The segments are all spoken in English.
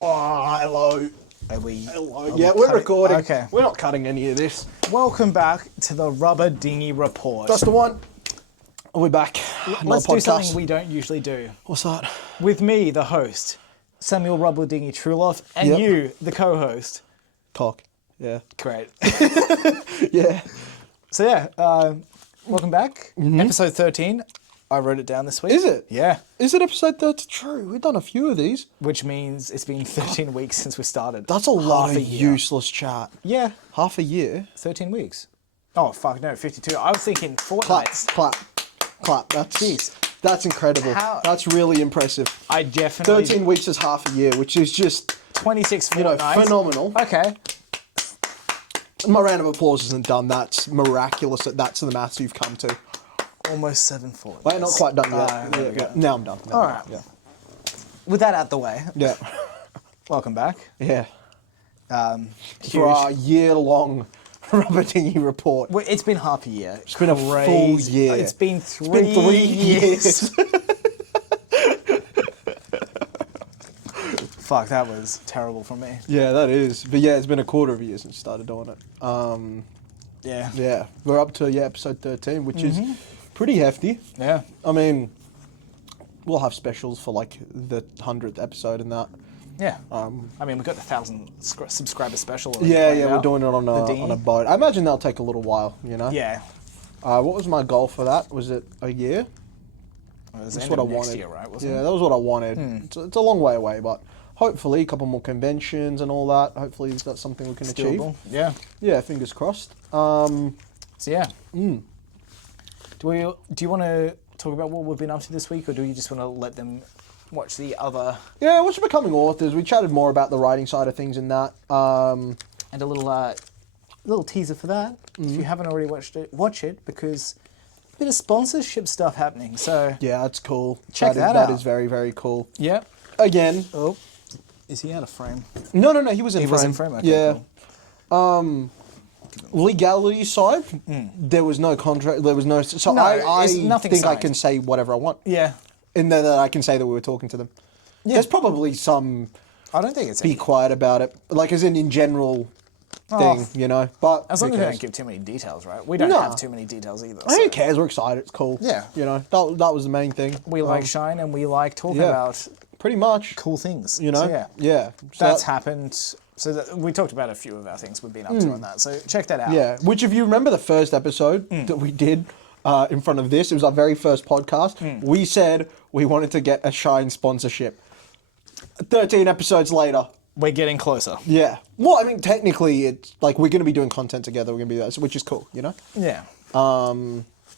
Oh, hello. Are we? Hello. Yeah, we're cutting? recording. Okay. We're not cutting any of this. Welcome back to the Rubber Dinghy Report. That's the one. We're back. Let's Another do something we don't usually do. What's that? With me, the host, Samuel Rubber Dinghy Truloff, and Yep. you, the co-host. Cock. Yeah. Great. Yeah. So welcome back. Episode 13. I wrote it down this week. Is it? Yeah. Is it episode 30? True. We've done a few of these. Which means it's been 13 weeks since we started. That's a lot Half of year. useless chat. Yeah. Half a year. 13 weeks. Oh, fuck, no, 52. I was thinking Clap. fortnights. Clap. Clap. That's incredible. How- That's really impressive. I definitely... 13 weeks is half a year, which is just, 26 fortnights. phenomenal. Okay. My round of applause isn't done. That's miraculous that that's the maths you've come to. Almost 7 fortnights. Wait, not quite done yet. there we go. Now I'm done. All right. Yeah. With that out the way, Yeah. welcome back. Yeah. Huge. For our year-long Rubber Dinghy Report. Well, it's been half a year. It's been a full year. It's been three years. Fuck, that was terrible for me. Yeah, that is. But yeah, it's been a quarter of a year since we started doing it. Yeah. Yeah, we're up to episode 13, which is pretty hefty. Yeah. I mean, we'll have specials for like the 100th episode and that. Yeah. I mean, we've got the 1,000 subscriber special. Yeah, we're doing it on The dinghy. a boat. I imagine that'll take a little while, you know? Yeah. What was my goal for that? Was it a year? Well, it was That's end what I of next wanted. year, right? Wasn't Yeah, it? that was what I wanted. It's a long way away, but hopefully a couple more conventions and all that. Hopefully that's something we can achieve. Doable. Yeah. Yeah, fingers crossed. So yeah. Do you want to talk about what we've been up to this week, or do you just want to let them watch the other Yeah, what's becoming authors? We chatted more about the writing side of things in that. and a little teaser for that? If you haven't already watched it, watch it because a bit of sponsorship stuff happening. So Yeah, that's cool. Check that That out. is very, very cool. yeah. Again, Oh, is he out of frame? no, he was in He frame. was in frame. Okay, yeah. cool. Legality side, there was no contract. There was no. So No, I it's nothing think I signed. can say whatever I want. Yeah. In there that I can say that we were talking to them. Yeah. There's probably some I don't think it's be quiet about it, like as in general thing, you know. But as who long as they cares? don't give too many details, right? We don't No. have too many details either. Who So. cares? We're excited. It's cool. Yeah. You know, that was the main thing. We like Shine and we like talking yeah. about Pretty much. cool things. You know. So, yeah. Yeah. So That's happened. So we talked about a few of our things we've been up to on that. So check that out. Yeah. Which, if you remember the first episode that we did in front of this, it was our very first podcast. We said we wanted to get a Shine sponsorship. 13 episodes later. We're getting closer. Yeah. Well, I mean, technically, it's like we're going to be doing content together. We're going to be that, which is cool, you know. Yeah.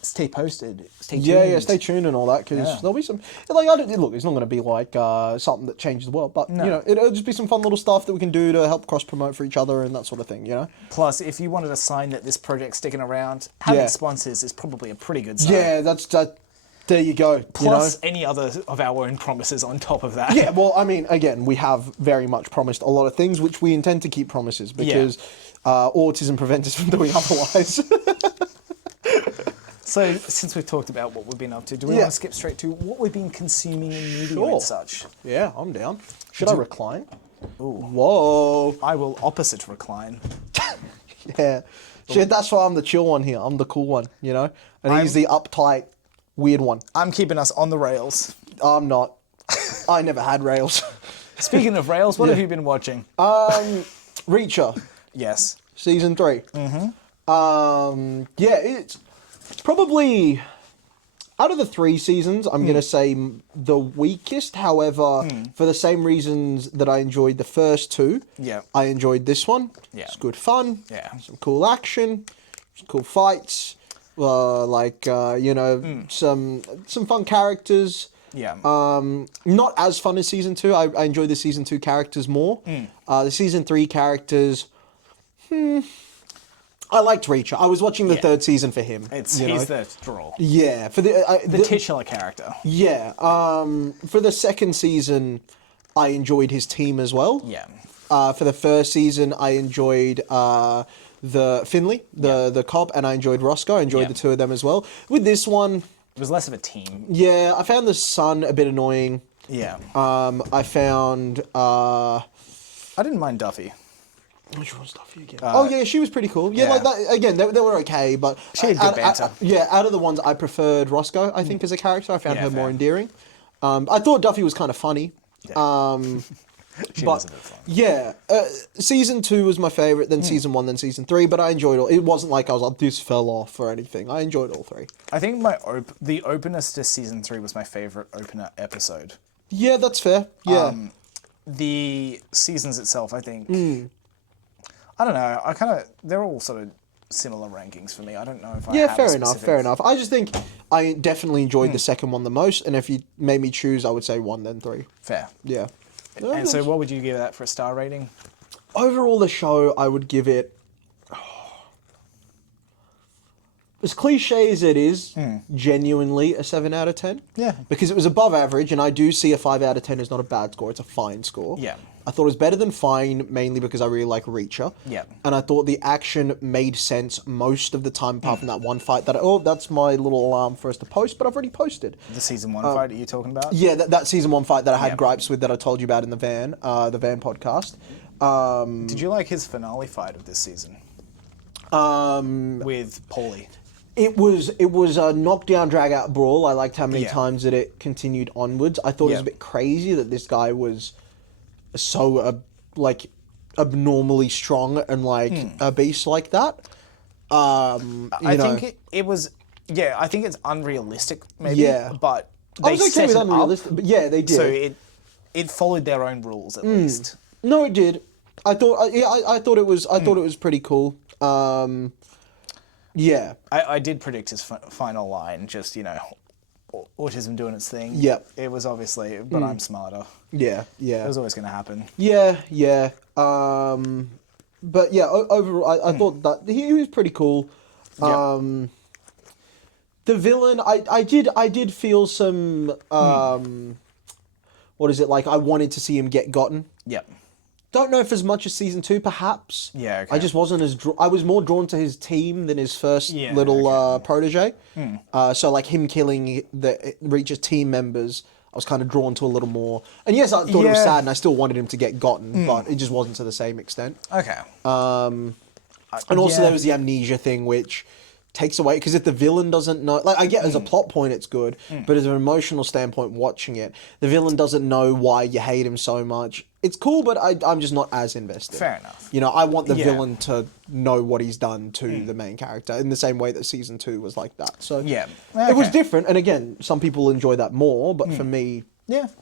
Stay posted. Stay tuned. Yeah, stay tuned and all that because Yeah. there'll be some. Like, look, it's not going to be like something that changes the world, but No. you know, it'll just be some fun little stuff that we can do to help cross promote for each other and that sort of thing, you know. Plus, if you wanted a sign that this project's sticking around, having Yeah. sponsors is probably a pretty good sign. Yeah, that's that. There you go. Plus you any other of our own promises on top of that. know? Yeah. Well, I mean, again, we have very much promised a lot of things, which we intend to keep promises because autism prevents us from doing otherwise. So, since we've talked about what we've been up to, do we Yeah. want to skip straight to what we've been consuming in media Sure. and such? Yeah, I'm down. Should I recline? Ooh. Whoa. I will opposite recline. Yeah. Shit, that's why I'm the chill one here. I'm the cool one, you know? And he's the uptight, weird one. I'm keeping us on the rails. I'm not. I never had rails. Speaking of rails, what have you been watching? Reacher, Yes. season 3. Yeah, it's probably out of the 3 seasons, I'm gonna say the weakest. However, for the same reasons that I enjoyed the first 2, Yeah. I enjoyed this one. Yeah. It's good fun. Yeah. Some cool action, some cool fights. Some fun characters. Yeah. Not as fun as season 2. I enjoy the season 2 characters more. The season 3 characters. I liked Reacher. I was watching the Yeah. 3rd season for him. He's the draw. Yeah, for The titular character. yeah. For the 2nd season, I enjoyed his team as well. Yeah. For the 1st season, I enjoyed the Finley, the cop, and I enjoyed Roscoe. I enjoyed Yeah. the 2 of them as well. With this one, It was less of a team. yeah, I found the son a bit annoying. Yeah. I found I didn't mind Duffy. which one's Duffy again? Oh yeah, she was pretty cool. Yeah, yeah. like that again. They were okay, but She had good banter. out of the ones I preferred Roscoe. I think as a character, I found her more endearing. I thought Duffy was kind of funny. Yeah. She was a bit fun. Yeah, season 2 was my favorite, then season 1, then season 3. But I enjoyed all. It wasn't like I was like this fell off or anything. I enjoyed all 3. I think the openness to season 3 was my favorite opener episode. Yeah, that's fair. Yeah. The seasons itself, I think. I don't know. They're all sort of similar rankings for me. I don't know if I have fair a enough. specific... Fair enough. I just think I definitely enjoyed the second one the most, and if you made me choose, I would say 1 then 3. Fair. Yeah. And so, what would you give that for a star rating? Overall, the show, I would give it. As cliche as it is, genuinely a 7 out of 10. Yeah. Because it was above average, and I do see a 5 out of 10 is not a bad score. It's a fine score. Yeah. I thought it was better than fine, mainly because I really like Reacher. Yeah. And I thought the action made sense most of the time, apart from that one fight that... Oh, that's my little alarm for us to post, but I've already posted. The season 1 fight that you're talking about? Yeah, that season 1 fight that I had gripes with that I told you about in the van podcast. Did you like his finale fight of this season? With Paulie. It was a knockdown, drag out brawl. I liked how many times that it continued onwards. I thought it was a bit crazy that this guy was so abnormally strong and like a beast like that. I think it was. Yeah, I think it's unrealistic. Maybe. Yeah. But I they was okay set with it unrealistic, up, but yeah, they did. so it followed their own rules at least. No, it did. I thought it was pretty cool. Yeah. I did predict his final line. Just autism doing its thing. Yep. It was obviously, but I'm smarter. Yeah. It was always going to happen. Yeah. But yeah, overall, I thought that he was pretty cool. The villain, I did feel some. What is it like? I wanted to see him get gotten. Yep. Don't know if as much as season 2, perhaps. Yeah, okay. I just wasn't as... I was more drawn to his team than his first protege. So, like, him killing the Reacher's team members, I was kind of drawn to a little more. And yes, I thought it was sad, and I still wanted him to get gotten, but it just wasn't to the same extent. Okay. And also there was the amnesia thing, which takes away... Because if the villain doesn't know... Like, I get as a plot point it's good, but as an emotional standpoint watching it, the villain doesn't know why you hate him so much. It's cool, but I'm just not as invested. Fair enough. I want the villain to know what he's done to the main character in the same way that season 2 was like that. So it was different. And again, some people enjoy that more, but for me,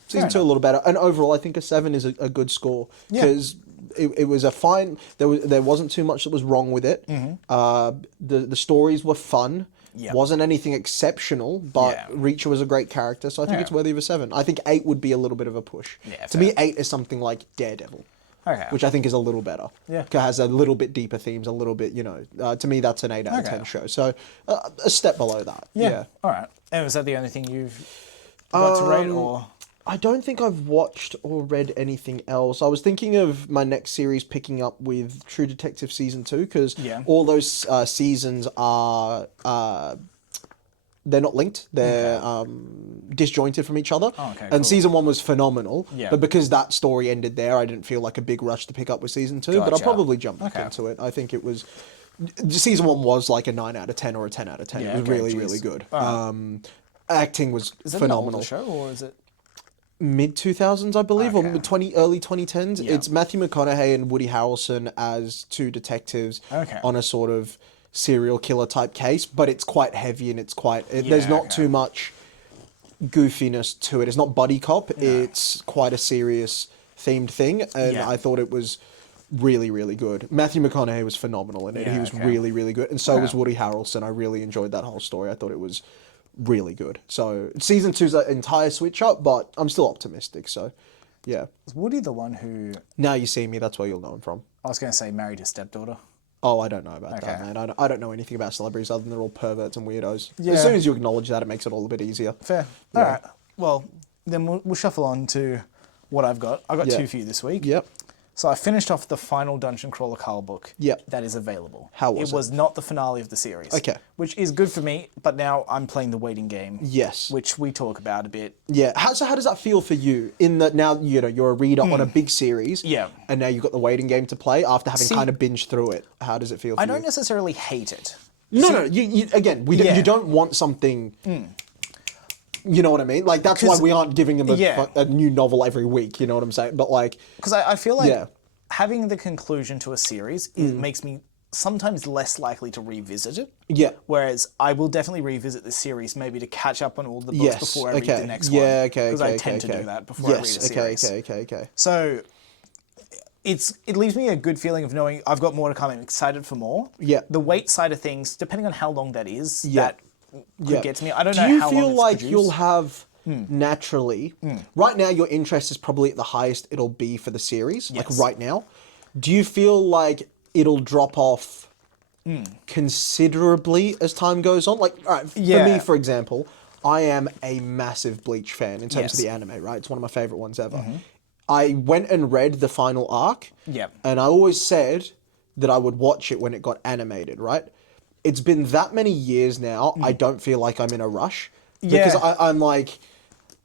season 2 a little better. And overall, I think a 7 is a good score because it was a fine. There wasn't too much that was wrong with it. The stories were fun. Wasn't anything exceptional, but Reacher was a great character, so I think it's worthy of a 7. I think 8 would be a little bit of a push. To me, 8 is something like Daredevil, which I think is a little better. It has a little bit deeper themes, a little bit, to me, that's an 8 out of 10 show. So a step below that. Yeah. All right. And was that the only thing you've got to rate, or...? I don't think I've watched or read anything else. I was thinking of my next series picking up with True Detective Season 2, because all those seasons are... they're not linked. They're disjointed from each other. Oh, okay, and cool. Season 1 was phenomenal. But because that story ended there, I didn't feel like a big rush to pick up with Season 2. But I'll probably jump back into it. I think it was... Season 1 was like a 9 out of 10 or a 10 out of 10. It was really good. Acting was phenomenal. Is it an older show, or is it... Mid-2000s, I believe, or early 2010s. It's Matthew McConaughey and Woody Harrelson as two detectives on a sort of serial killer type case, but it's quite heavy and it's quite... there's not too much goofiness to it. It's not buddy cop. It's quite a serious themed thing, and I thought it was really, really good. Matthew McConaughey was phenomenal in it. He was really, really good, and so was Woody Harrelson. I really enjoyed that whole story. I thought it was really good. So season 2's an entire switch up, but I'm still optimistic. So, yeah. Was Woody the one who... Now You See Me, that's where you'll know him from. I was going to say married his stepdaughter. Oh, I don't know about that, man. I don't know anything about celebrities other than they're all perverts and weirdos. As soon as you acknowledge that, it makes it all a bit easier. Fair. All right. Well, then we'll shuffle on to what I've got. I've got 2 for you this week. Yep. So I finished off the final Dungeon Crawler Carl book. Yep. That is available. How was it? It was not the finale of the series. Okay. Which is good for me, but now I'm playing the waiting game. Yes. Which we talk about a bit. Yeah. So how does that feel for you? In that now, you're a reader on a big series. Yeah. And now you've got the waiting game to play after having kind of binged through it. How does it feel for you? I don't necessarily hate it. No. You don't want something... You know what I mean? Like, that's why we aren't giving them a new novel every week, you know what I'm saying? But, like... Because I feel like having the conclusion to a series makes me sometimes less likely to revisit it. Yeah. Whereas I will definitely revisit the series maybe to catch up on all the books before I read the next one. Yeah, okay, Because I tend to do that before I read a series. Okay. So... It leaves me a good feeling of knowing I've got more to come. I'm excited for more. Yeah. The wait side of things, depending on how long that is, that could get to me. I don't know Do you how feel long it's like produced. you'll have naturally... Right now, your interest is probably at the highest it'll be for the series. Yes. Like, right now. Do you feel like it'll drop off considerably as time goes on? Like, all right, for me, for example, I am a massive Bleach fan in terms of the anime, right? It's one of my favorite ones ever. I went and read the final arc. Yep. And I always said that I would watch it when it got animated, right? It's been that many years now, I don't feel like I'm in a rush. Because I'm like,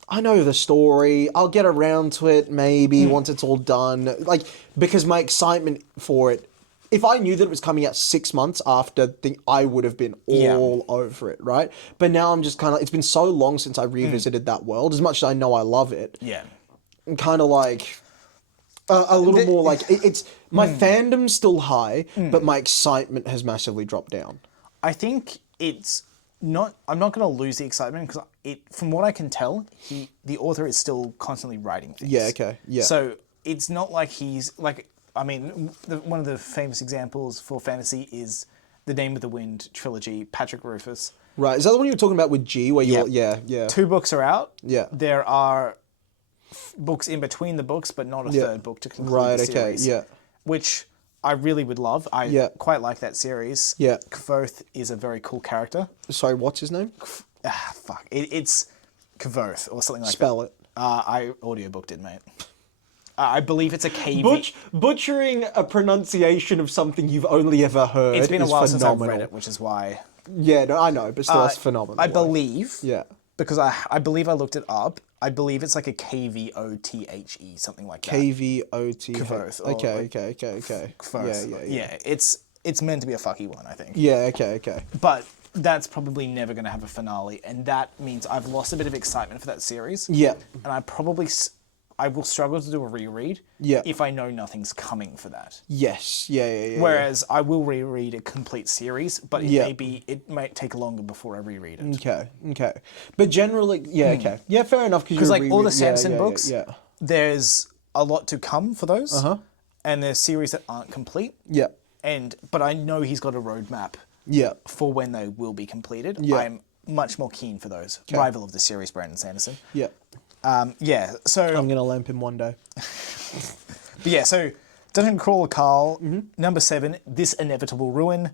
I know the story, I'll get around to it maybe once it's all done. Like, because my excitement for it, if I knew that it was coming out 6 months after, I would have been all over it, right? But now I'm just kind of, it's been so long since I revisited that world, as much as I know I love it. Yeah. I'm kind of like... a little more like it's my fandom's still high, but my excitement has massively dropped down. I think it's not. I'm not going to lose the excitement because from what I can tell, the author is still constantly writing things. Yeah. Okay. Yeah. So it's not like he's like. I mean, one of the famous examples for fantasy is the Name of the Wind trilogy. Patrick Rufus. Right. Is that the one you were talking about with G? Where you? Yeah. 2 books are out. Yeah. There are books in between the books, but not a third book to conclude the series. Yeah. Which I really would love. I quite like that series. Yeah. Kvoth is a very cool character. Sorry, what's his name? It's Kvoth or something like Spell that. it. I audiobooked it, mate. I believe it's a KV. Butchering a pronunciation of something you've only ever heard. It's been a while since phenomenal. I've read it, which is why. Yeah, no, I know, but still, it's phenomenal. I believe. Yeah. Because I believe I looked it up. I believe it's like a KVOTHE, something like that. KVOT. Kvoth. Okay. Kvoth. Yeah, it's meant to be a fucky one, I think. Yeah, okay. But that's probably never going to have a finale, and that means I've lost a bit of excitement for that series. Yeah. And I will struggle to do a reread if I know nothing's coming for that. Yes. Yeah. Whereas I will reread a complete series, but it might take longer before I reread it. Okay. But generally, okay. Yeah, fair enough. Because like all the Samson books, there's a lot to come for those. And there's series that aren't complete. Yeah. But I know he's got a roadmap for when they will be completed. Yeah. I'm much more keen for those. Rival of the series, Brandon Sanderson. Yeah. So I'm going to lamp him one day. so Dungeon Crawler Carl, number 7, This Inevitable Ruin,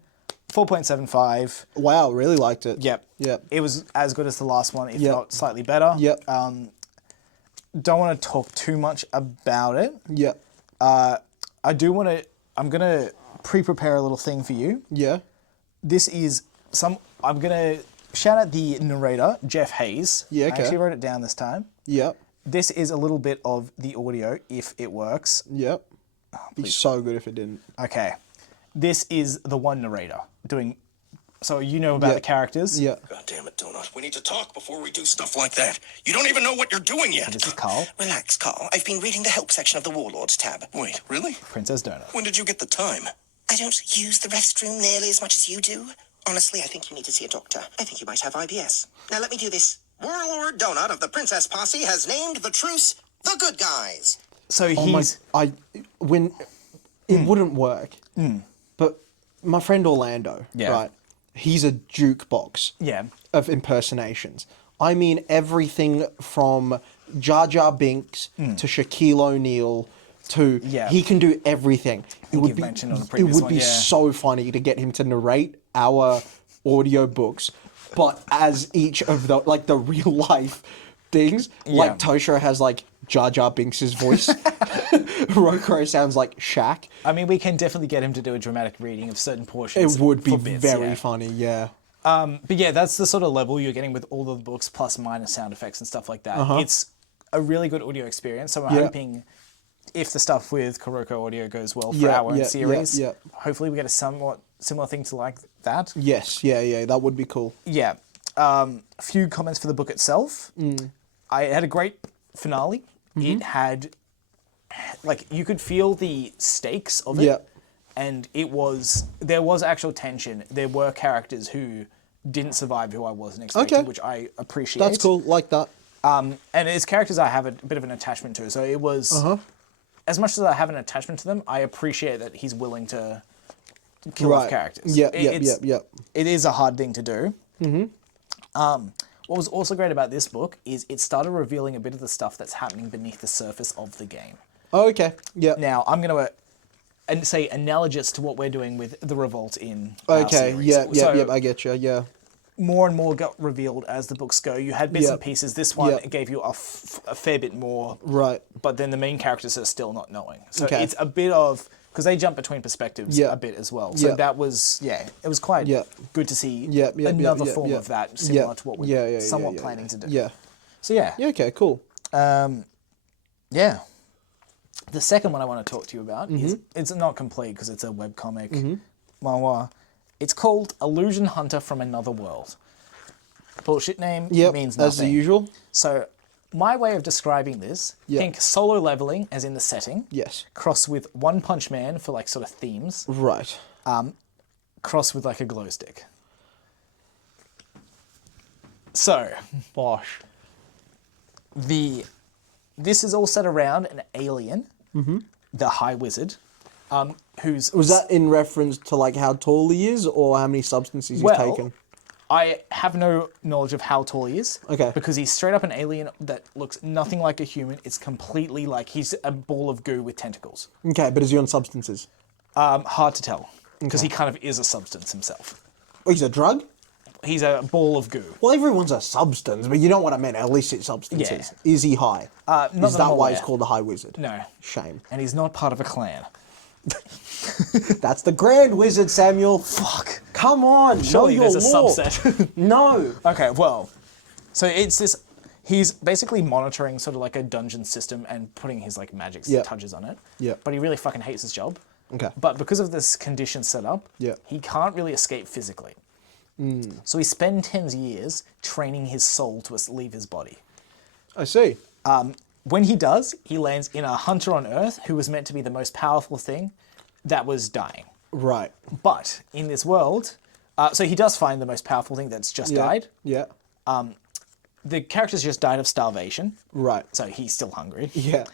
4.75. Wow, really liked it. Yep. Yep. It was as good as the last one, if not slightly better. Yep. Don't want to talk too much about it. Yep. I'm going to pre-prepare a little thing for you. Yeah. This is I'm going to shout out the narrator, Jeff Hayes. Yeah, okay. I actually wrote it down this time. Yep. This is a little bit of the audio, if it works. Yep. Be so good if it didn't. Okay. This is the one narrator doing... So you know about the characters? Yeah. God damn it, Donut. We need to talk before we do stuff like that. You don't even know what you're doing yet. This is Carl. Relax, Carl. I've been reading the help section of the Warlords tab. Wait, really? Princess Donut. When did you get the time? I don't use the restroom nearly as much as you do. Honestly, I think you need to see a doctor. I think you might have IBS. Now let me do this. Warlord Donut of the Princess Posse has named the truce the Good Guys. So he's... It wouldn't work. But my friend Orlando, right? He's a jukebox of impersonations. I mean, everything from Jar Jar Binks to Shaquille O'Neal to... He can do everything. It would be so funny to get him to narrate our audio books, but as each of the real life things. Like Tosha has Jar Jar Binks' voice. Rokuro sounds like Shaq. I mean, we can definitely get him to do a dramatic reading of certain portions. It would be very funny, yeah. But yeah, that's the sort of level you're getting with all of the books, plus minor sound effects and stuff like that. It's a really good audio experience, so I'm hoping if the stuff with Kuroko Audio goes well for our own series, hopefully we get a somewhat similar thing to like that. Yes, yeah, that would be cool. Yeah. A few comments for the book itself. I had a great finale. It had, like, you could feel the stakes of it. And there was actual tension. There were characters who didn't survive who I wasn't expecting, which I appreciate. That's cool, like that. And it's characters I have a bit of an attachment to. So it was, as much as I have an attachment to them, I appreciate that he's willing to kill off characters. It is a hard thing to do. What was also great about this book is it started revealing a bit of the stuff that's happening beneath the surface of the game. Oh, okay. Yeah. Now, I'm going to say analogous to what we're doing with the Revolt in Okay, series. yeah, I get you, yeah. More and more got revealed as the books go. You had bits and pieces. This one gave you a fair bit more. Right. But then the main characters are still not knowing. So it's a bit of... Because they jump between perspectives a bit as well. So that was, it was quite good to see another form of that, similar to what we're somewhat planning to do. Yeah. So yeah. Yeah, okay, cool. Yeah. The second one I want to talk to you about is, it's not complete because it's a webcomic manhwa. It's called Illusion Hunter from Another World. Bullshit name, means nothing. As the usual. So my way of describing this, think solo leveling as in the setting. Yes. Cross with One Punch Man for like sort of themes. Right. Cross with like a glow stick. So, Bosh. This is all set around an alien, the High Wizard, who's... Was that in reference to like how tall he is or how many substances he's taken? I have no knowledge of how tall he is. Okay. Because he's straight up an alien that looks nothing like a human. It's completely like he's a ball of goo with tentacles. Okay, but is he on substances? Hard to tell. Because he kind of is a substance himself. Oh, he's a drug? He's a ball of goo. Well, everyone's a substance, but you know what I mean, illicit substances. Yeah. Is he high? Is that why he's called the High Wizard? No. Shame. And he's not part of a clan. That's the Grand Wizard, Samuel. Fuck. Come on. Surely know your there's lore. a subset. No. Okay, well. So it's this... He's basically monitoring sort of like a dungeon system and putting his like magic touches on it. Yeah. But he really fucking hates his job. Okay. But because of this condition set up, he can't really escape physically. So he spends 10 years training his soul to leave his body. I see. When he does, he lands in a hunter on Earth who was meant to be the most powerful thing that was dying. Right. But in this world, so he does find the most powerful thing that's just died. Yeah. The character's just died of starvation. Right. So he's still hungry. Yeah.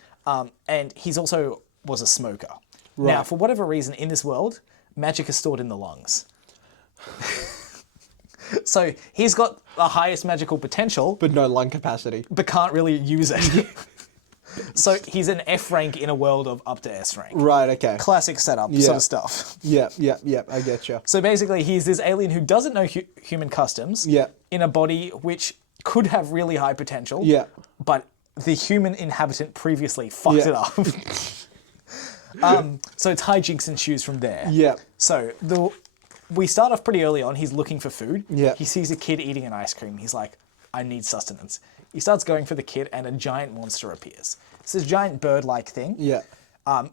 And he's also was a smoker. Right. Now, for whatever reason, in this world, magic is stored in the lungs. So he's got the highest magical potential. But no lung capacity. But can't really use it. So he's an F rank in a world of up to S rank. Right, okay. Classic setup sort of stuff. Yeah, I get you. So basically he's this alien who doesn't know human customs. Yeah. In a body which could have really high potential. Yeah. But the human inhabitant previously fucked it up. So it's hijinks and shoes from there. Yeah. So we start off pretty early on. He's looking for food. Yeah. He sees a kid eating an ice cream. He's like, I need sustenance. He starts going for the kid and a giant monster appears. It's this giant bird-like thing. Yeah.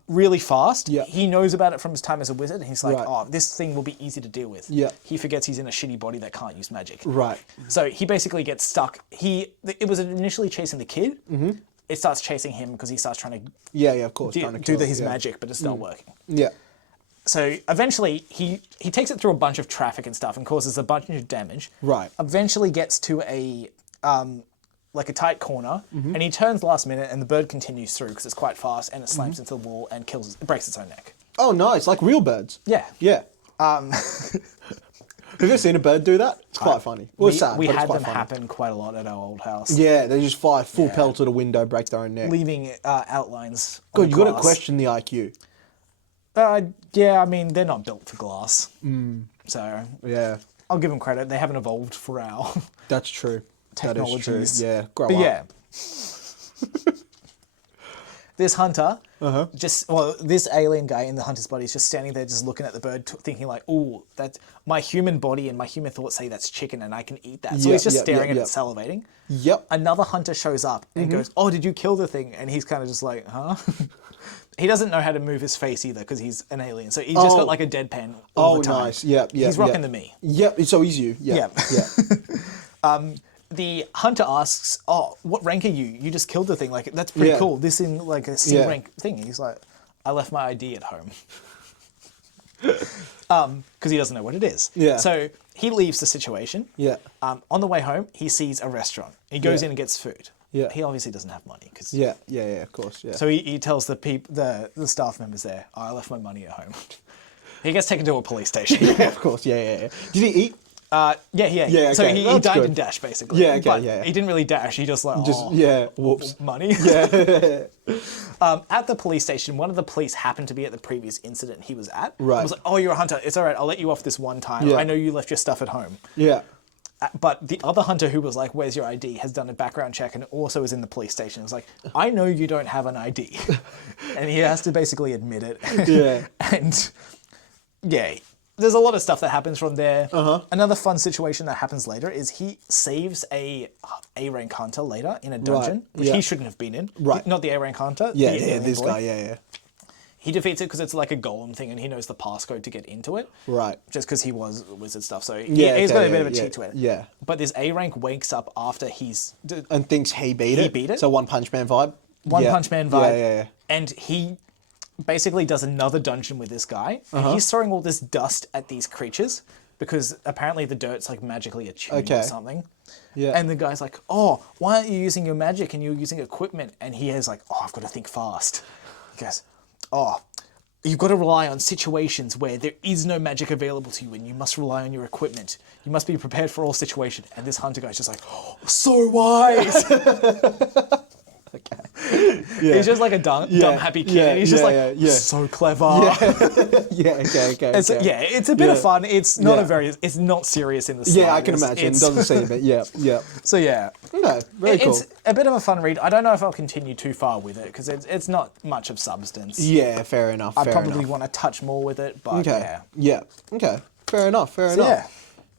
Really fast. Yeah. He knows about it from his time as a wizard. And he's like, oh, this thing will be easy to deal with. Yeah. He forgets he's in a shitty body that can't use magic. Right. So he basically gets stuck. It was initially chasing the kid. Mm-hmm. It starts chasing him because he starts trying to of course, do his magic, but it's not working. Yeah. So eventually he takes it through a bunch of traffic and stuff and causes a bunch of damage. Right. Eventually gets to a like a tight corner and he turns last minute and the bird continues through because it's quite fast and it slams into the wall and breaks its own neck. Oh, nice. Like real birds. Yeah. Yeah. Have you ever seen a bird do that? It's quite funny. Well, it's sad, we but it's had quite them funny. happen quite a lot at our old house. Yeah, they just fly full pelt to the window, break their own neck. Leaving outlines on God, the you got to glass. question the IQ. Yeah, I mean, they're not built for glass. So Yeah, I'll give them credit. They haven't evolved for our that's true. That is true. technologies. Yeah, grow But up. yeah. this hunter, this alien guy in the hunter's body is just standing there, just looking at the bird, thinking like, "Ooh, that's my human body and my human thoughts say that's chicken, and I can eat that." So he's just staring at it, salivating. Yep. Another hunter shows up and goes, "Oh, did you kill the thing?" And he's kind of just like, "Huh." He doesn't know how to move his face either because he's an alien. So he's just got like a deadpan all the time. Nice. Yep. He's rocking the me. Yep. So he's you. Yeah. The hunter asks, "Oh, what rank are you? You just killed the thing. Like, that's pretty cool. This in like a C rank thing." And he's like, "I left my ID at home." Because he doesn't know what it is. Yeah. So he leaves the situation. Yeah. On the way home, he sees a restaurant. He goes in and gets food. Yeah. He obviously doesn't have money. Of course, yeah. So he tells the staff members there, "Oh, I left my money at home." He gets taken to a police station. Yeah, of course, yeah. Did he eat? Yeah. So he died in dash, basically. Yeah, okay, but yeah. He didn't really dash. He just like, whoops. Money. Yeah. At the police station, one of the police happened to be at the previous incident he was at. Right. I was like, "Oh, you're a hunter. It's all right. I'll let you off this one time. Yeah. I know you left your stuff at home." Yeah. But the other hunter who was like, "Where's your ID?" has done a background check and also is in the police station. It's like, "I know you don't have an ID." And he has to basically admit it. Yeah. And there's a lot of stuff that happens from there. Another fun situation that happens later is he saves a A-rank hunter later in a dungeon, which he shouldn't have been in. Right. Not the A-rank hunter. This guy, yeah. He defeats it because it's like a golem thing and he knows the passcode to get into it. Right. Just because he was wizard stuff. So he's got a bit of a cheat to it. Yeah. But this A-rank wakes up after and thinks he beat it. So One Punch Man vibe. Punch Man vibe. Yeah. And he basically does another dungeon with this guy. And he's throwing all this dust at these creatures because apparently the dirt's like magically attuned or something. Yeah. And the guy's like, "Oh, why aren't you using your magic and you're using equipment?" And he is like, "Oh, I've got to think fast." He goes, "Oh, you've got to rely on situations where there is no magic available to you and you must rely on your equipment. You must be prepared for all situations." And this hunter guy's just like, "Oh, so wise." Okay. He's just like a dumb happy kid. And he's just like, so clever. Okay. It's a bit of fun. It's not it's not serious in the slightest. Yeah, I can imagine. It doesn't seem it. Yeah. So yeah. Okay, very cool. It's a bit of a fun read. I don't know if I'll continue too far with it because it's not much of substance. Yeah, fair enough. I probably want to touch more with it, but Yeah. Okay. Fair enough.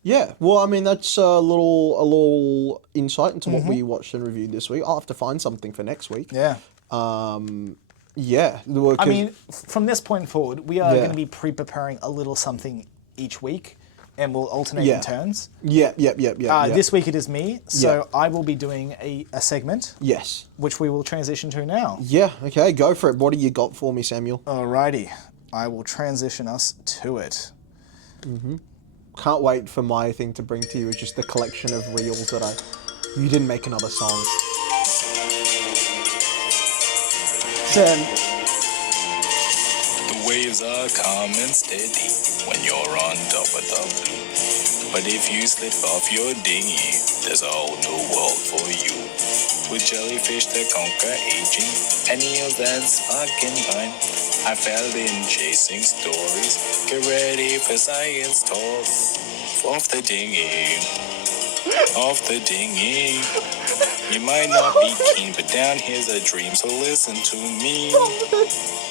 Yeah, well, I mean, that's a little insight into what we watched and reviewed this week. I'll have to find something for next week. Yeah. Yeah. I mean, from this point forward, we are going to be pre-preparing a little something each week, and we'll alternate in turns. Yeah. This week it is me, so I will be doing a segment. Yes. Which we will transition to now. Yeah, okay, go for it. What do you got for me, Samuel? Alrighty. I will transition us to it. Can't wait for my thing to bring to you is just the collection of reels that you didn't make another song. Sam. The waves are calm and steady when you're on top of the blue. But if you slip off your dinghy, there's a whole new world for you. With jellyfish that conquer aging, and eels that sparking pine. I fell in chasing stories. Get ready for science talk. Off the dinghy. Off the dinghy. You might not be keen, but down here's a dream, so listen to me.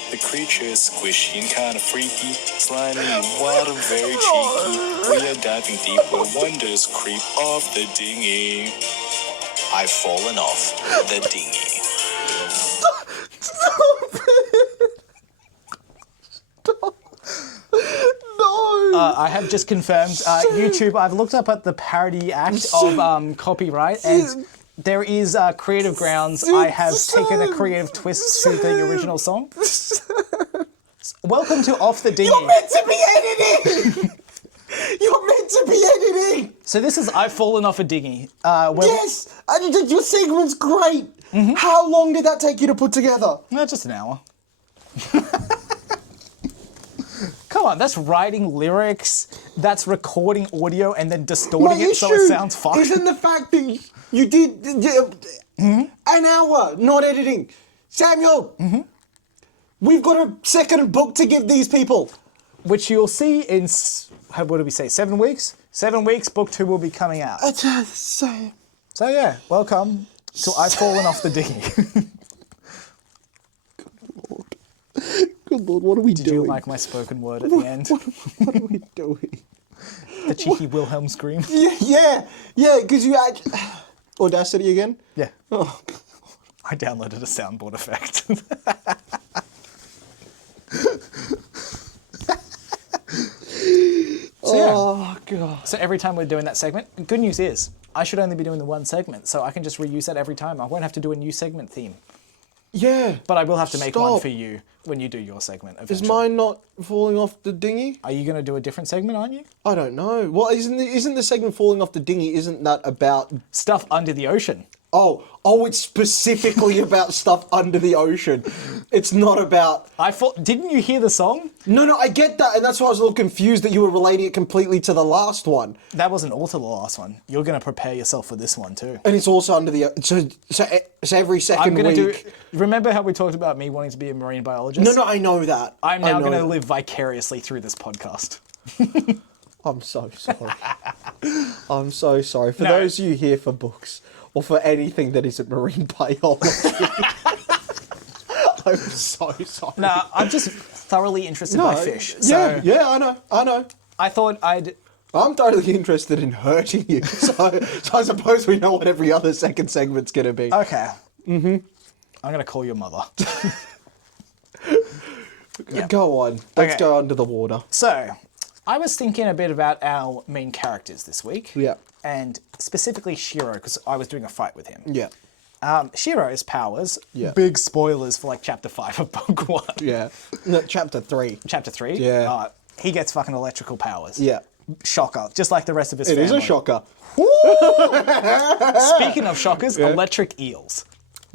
The creature is squishy and kind of freaky, slimy, wild and very cheeky. We are diving deep where wonders creep off the dinghy. I've fallen off the dinghy. I have just confirmed YouTube. I've looked up at the Parody Act of copyright, and there is creative grounds. I have taken a creative twist to the original song. Welcome to Off the Dinghy. You're meant to be editing! You're meant to be editing! So this is I've Fallen Off a Dinghy. Yes! Your segment's great! How long did that take you to put together? Just an hour. Come on, that's writing lyrics, that's recording audio and then distorting it so it sounds fucked. Isn't the fact that you did an hour not editing? Samuel, we've got a second book to give these people. Which you'll see in, what do we say, 7 weeks? 7 weeks, book 2 will be coming out. So yeah, welcome to I've Fallen Off the Dinghy. Good Lord, what are we doing? Did you like my spoken word at the end? What are we doing? The cheeky Wilhelm scream? Yeah, because you had... Audacity again? Yeah. Oh, I downloaded a soundboard effect. Oh, God. So every time we're doing that segment, good news is, I should only be doing the one segment, so I can just reuse that every time. I won't have to do a new segment theme. Yeah. But I will have to make one for you when you do your segment eventually. Is mine not falling off the dinghy? Are you going to do a different segment, aren't you? I don't know. Well, isn't the segment falling off the dinghy, isn't that about... Stuff under the ocean. Oh, it's specifically about stuff under the ocean. It's not about... Didn't you hear the song? No, I get that, and that's why I was a little confused that you were relating it completely to the last one. That wasn't all to the last one. You're going to prepare yourself for this one too. And it's also under the... So every second week... Remember how we talked about me wanting to be a marine biologist? No, I know that. I'm now going to live vicariously through this podcast. I'm so sorry. I'm so sorry. For those of you here for books, or for anything that isn't marine biology, I'm so sorry. Nah, I'm just thoroughly interested by fish. Yeah, I know. I thought I'm totally interested in hurting you, so I suppose we know what every other second segment's going to be. Okay. Mm-hmm. I'm going to call your mother. Go on. Let's go under the water. So, I was thinking a bit about our main characters this week. Yeah. And specifically Shiro, because I was doing a fight with him. Yeah. Shiro's powers, Yeah. big spoilers for like chapter 5 of book 1. Yeah. No, chapter 3. Chapter 3? Yeah. He gets fucking electrical powers. Yeah. Shocker, just like the rest of his family. It is a shocker. Speaking of shockers, electric eels.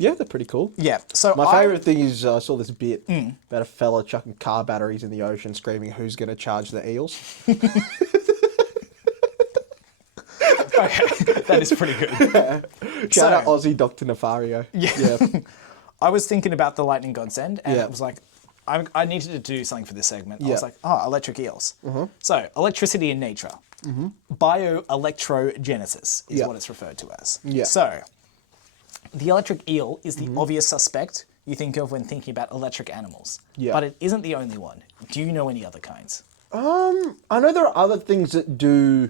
Yeah, they're pretty cool. Yeah, so My favourite thing is I saw this bit about a fella chucking car batteries in the ocean screaming, who's going to charge the eels? Okay, that is pretty good. Yeah. Shout out Aussie Dr. Nefario. Yeah. I was thinking about the lightning godsend, and it was like, I needed to do something for this segment. I was like, electric eels. So, electricity in nature. Bioelectrogenesis is what it's referred to as. Yeah. So, the electric eel is the obvious suspect you think of when thinking about electric animals. Yeah. But it isn't the only one. Do you know any other kinds? I know there are other things that do...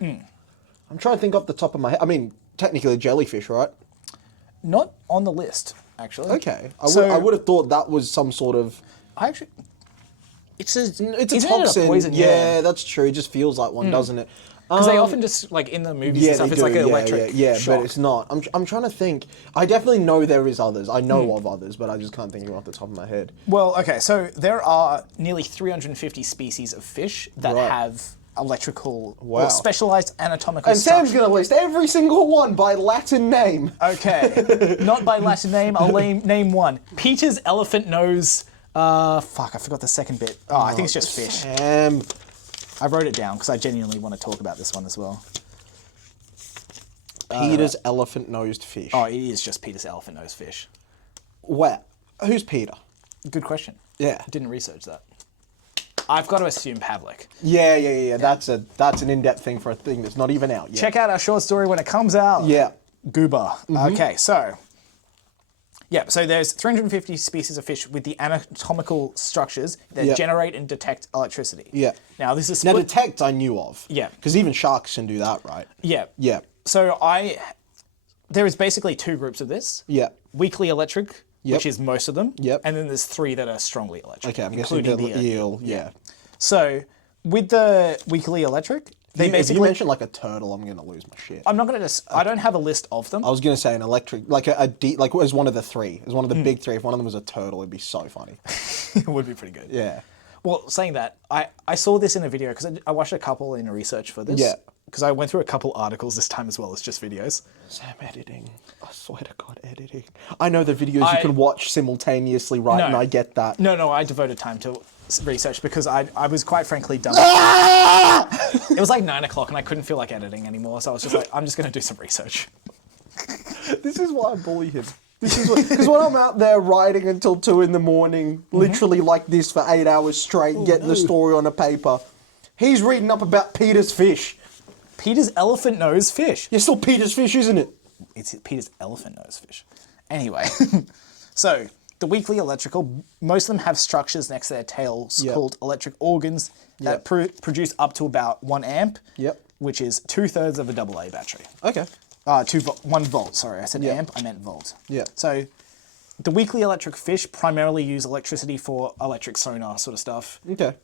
I'm trying to think off the top of my head. I mean, technically jellyfish, right? Not on the list, actually. Okay. I would have thought that was some sort of... It's a It's a toxin. Poison? Yeah, that's true. It just feels like one, doesn't it? Because they often just, like, in the movies and stuff, it's like an electric shock. But it's not. I'm trying to think. I definitely know there is others. I know of others, but I just can't think of it off the top of my head. Well, okay, so there are nearly 350 species of fish that have electrical or specialized anatomical structure. Sam's going to list every single one by Latin name. Okay, not by Latin name, I'll name one. Peter's elephant nose... fuck, I forgot the second bit. I think it's just fish. I wrote it down because I genuinely want to talk about this one as well. Peter's elephant-nosed fish. Oh, it is just Peter's elephant-nosed fish. Where? Who's Peter? Good question. Yeah. Didn't research that. I've got to assume Pavlik. Yeah. That's an in-depth thing for a thing that's not even out yet. Check out our short story when it comes out. Yeah. Goober. Okay, so... Yeah, so there's 350 species of fish with the anatomical structures that generate and detect electricity. Yeah. Now, this is split... Now, detect I knew of. Yeah. Because even sharks can do that, right? Yeah. Yeah. So there is basically two groups of this. Yeah. Weakly electric, which is most of them. Yep. And then there's 3 that are strongly electric. Okay, I'm guessing the eel. Yeah. So with the weakly electric, if you mention like a turtle, I'm going to lose my shit. I'm not going to I don't have a list of them. I was going to say an electric, like like as one of the 3, as one of the big 3. If one of them was a turtle, it'd be so funny. It would be pretty good. Yeah. Well, saying that, I saw this in a video because I watched a couple in research for this. Yeah. Because I went through a couple articles this time as well as just videos. Sam, editing. I swear to God, editing. I know the videos you can watch simultaneously, right? And I get that. No, I devoted time to research because I was quite frankly done. It was like 9 o'clock and I couldn't feel like editing anymore, so I was just like, I'm just going to do some research. This is why I bully him. Because when I'm out there writing until 2 a.m, literally like this for 8 hours straight, getting the story on a paper, he's reading up about Peter's fish. Peter's elephant nose fish. It's still Peter's fish, isn't it? It's Peter's elephant nose fish. Anyway, so the weakly electrical, most of them have structures next to their tails called electric organs that produce up to about 1 amp, which is 2/3 of a AA battery. Okay. 1 volt, sorry. I said amp, I meant volt. Yeah. So the weakly electric fish primarily use electricity for electric sonar sort of stuff. Okay.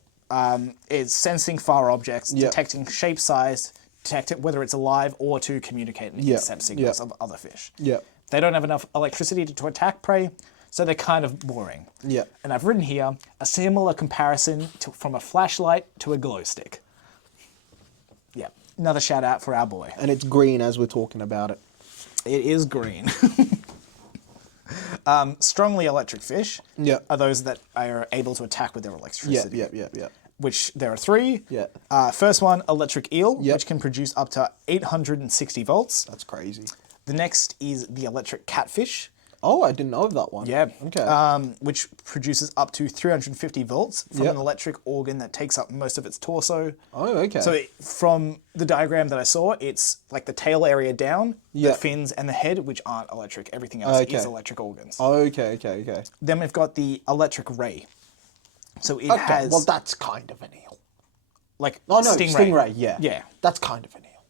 It's sensing far objects, detecting shape, size, detect whether it's alive, or to communicate and accept signals of other fish. Yeah. They don't have enough electricity to attack prey, so they're kind of boring. Yeah. And I've written here a similar comparison from a flashlight to a glow stick. Yeah. Another shout out for our boy. And it's green as we're talking about it. It is green. Strongly electric fish are those that are able to attack with their electricity. Yeah. Which there are 3. Yeah. First one, electric eel, which can produce up to 860 volts. That's crazy. The next is the electric catfish. Oh, I didn't know of that one. Yeah. Okay. Which produces up to 350 volts from an electric organ that takes up most of its torso. Oh, okay. So from the diagram that I saw, it's like the tail area down, the fins and the head, which aren't electric. Everything else is electric organs. Okay. Then we've got the electric ray. So it has... Well, that's kind of an eel. Like stingray. Yeah. That's kind of an eel.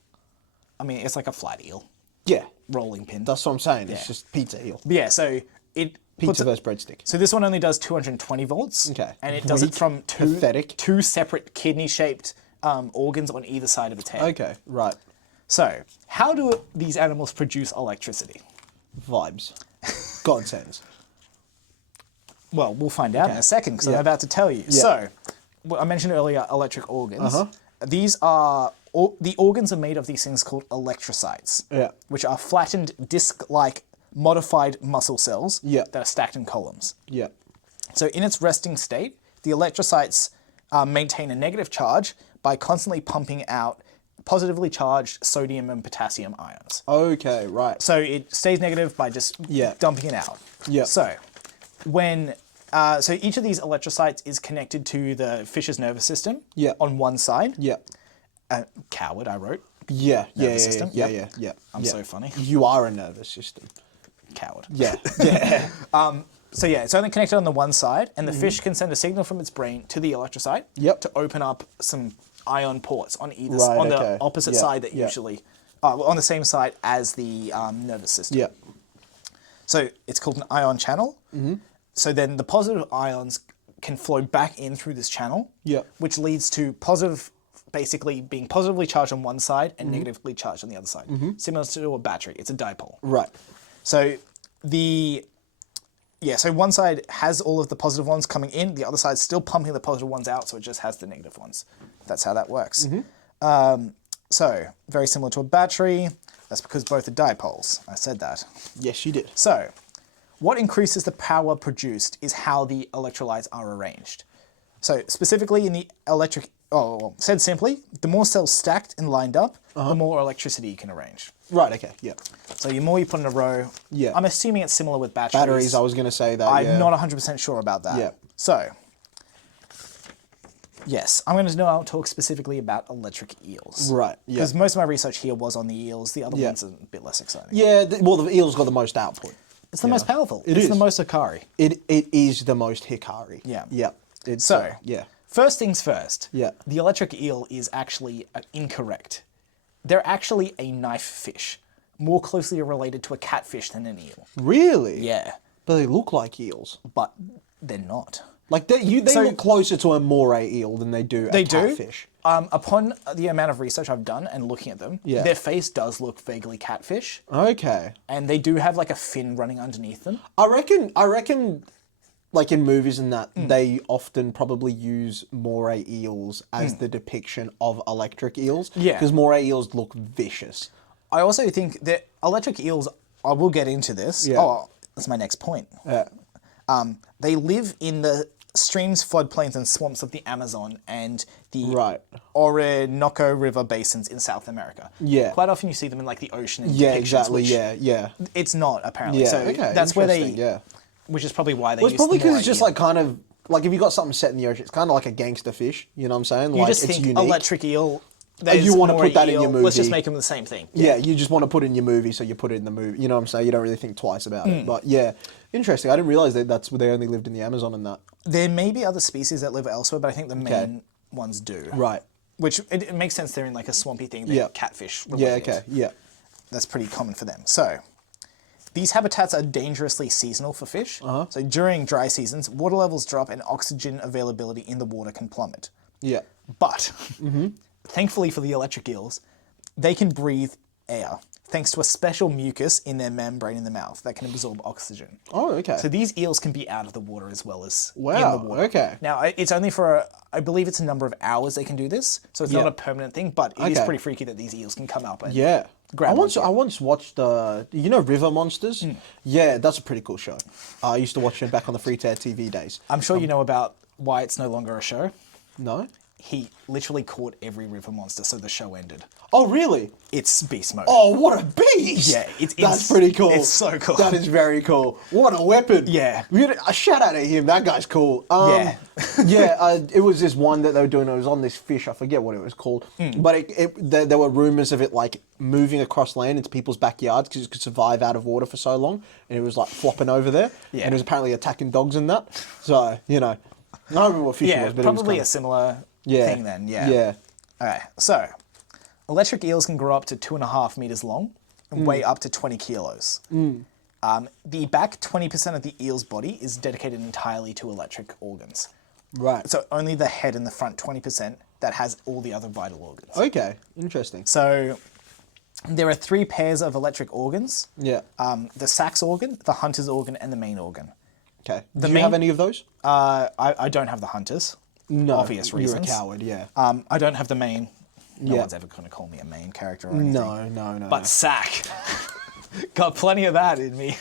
I mean, it's like a flat eel. Yeah. Rolling pin. That's what I'm saying. It's just pizza eel. But yeah, so it... Pizza versus breadstick. So this one only does 220 volts. Okay. And it does it from Pathetic. two separate kidney-shaped organs on either side of its head. Okay, right. So, how do these animals produce electricity? Vibes. God sends. Well, we'll find out in a second, because I'm about to tell you. Yeah. So, I mentioned earlier electric organs. These are... the organs are made of these things called electrocytes, which are flattened disc-like modified muscle cells that are stacked in columns. Yeah. So in its resting state, the electrocytes maintain a negative charge by constantly pumping out positively charged sodium and potassium ions. Okay, right. So it stays negative by just dumping it out. Yeah. So when so each of these electrocytes is connected to the fish's nervous system on one side. Yeah. Coward, I wrote. Yeah. I'm so funny. You are a nervous system. Coward. Yeah. So yeah, it's only connected on the one side, and the fish can send a signal from its brain to the electrocyte to open up some ion ports on either on the opposite side that usually on the same side as the nervous system. Yeah. So it's called an ion channel. So then the positive ions can flow back in through this channel, which leads to basically being positively charged on one side and negatively charged on the other side. Similar to a battery, it's a dipole. Right. So so one side has all of the positive ones coming in, the other side's still pumping the positive ones out, so it just has the negative ones. That's how that works. So, very similar to a battery, that's because both are dipoles. I said that. Yes, you did. So, what increases the power produced is how the electrolytes are arranged. So, specifically in the said simply, the more cells stacked and lined up, the more electricity you can arrange. Right, okay, yeah. So the more you put in a row, I'm assuming it's similar with batteries. Batteries, I was going to say that, I'm not 100% sure about that. Yeah. So, yes, I'm going to now talk specifically about electric eels. Right, yeah. Because most of my research here was on the eels. The other ones are a bit less exciting. Yeah, the eel's got the most output. It's the most powerful. It's the most Hikari. It is the most Hikari. Yeah. Yeah. First things first. Yeah. The electric eel is actually incorrect. They're actually a knife fish, more closely related to a catfish than an eel. Really? Yeah. But they look like eels. But they're not. Like they look closer to a moray eel than they do a catfish. Upon the amount of research I've done and looking at them, their face does look vaguely catfish. Okay. And they do have like a fin running underneath them. I reckon like in movies and that, they often probably use moray eels as the depiction of electric eels. Yeah. Because moray eels look vicious. I also think that electric eels, I will get into this. Yeah. Oh, that's my next point. Yeah. They live in the streams, floodplains, and swamps of the Amazon and the Orinoco River basins in South America. Yeah. Quite often you see them in like the ocean. Yeah, exactly. Yeah. It's not, apparently. Yeah. So that's where they... Yeah. Which is probably why they use it's probably because it's just like kind of... Like if you got something set in the ocean, it's kind of like a gangster fish. You know what I'm saying? You like, just think unique. Electric eel... You want to put that in your movie. Let's just make them the same thing. Yeah, you just want to put it in your movie, so you put it in the movie. You know what I'm saying? You don't really think twice about it. But yeah, Interesting. I didn't realize that they only lived in the Amazon and that. There may be other species that live elsewhere, but I think the main ones do. Right. Which it makes sense they're in like a swampy thing. They're catfish related. Yeah, okay, yeah. That's pretty common for them. So, these habitats are dangerously seasonal for fish. So during dry seasons, water levels drop and oxygen availability in the water can plummet. Yeah. But, thankfully for the electric eels, they can breathe air, thanks to a special mucus in their membrane in the mouth that can absorb oxygen. Oh, okay. So these eels can be out of the water as well as in the water. Okay. Now, it's only for, I believe it's a number of hours they can do this, so it's not a permanent thing, but it is pretty freaky that these eels can come up and grab I once watched, River Monsters? Yeah, that's a pretty cool show. I used to watch it back on the Free to Air TV days. I'm sure you know about why it's no longer a show. No? He literally caught every river monster, so the show ended. Oh, really? It's beast mode. Oh, what a beast! Yeah, that's pretty cool. It's so cool. That is very cool. What a weapon! Yeah. A shout out to him. That guy's cool. It was this one that they were doing. It was on this fish. I forget what it was called. But there were rumors of it like moving across land into people's backyards because it could survive out of water for so long, and it was like flopping over there. Yeah. And it was apparently attacking dogs and that. So I don't remember what fish it was, but probably it was a similar thing then. Yeah. Yeah. All right. So, electric eels can grow up to 2.5 meters long and weigh up to 20 kilos. The back 20% of the eel's body is dedicated entirely to electric organs. Right. So only the head and the front 20% that has all the other vital organs. Okay. Interesting. So there are 3 pairs of electric organs. Yeah. The sax organ, the hunter's organ, and the main organ. Okay. Do you have any of those? I don't have the hunters. No. Obvious reasons. You're a coward, yeah. I don't have the main. No one's ever going to call me a main character or anything. No. But sack. Got plenty of that in me.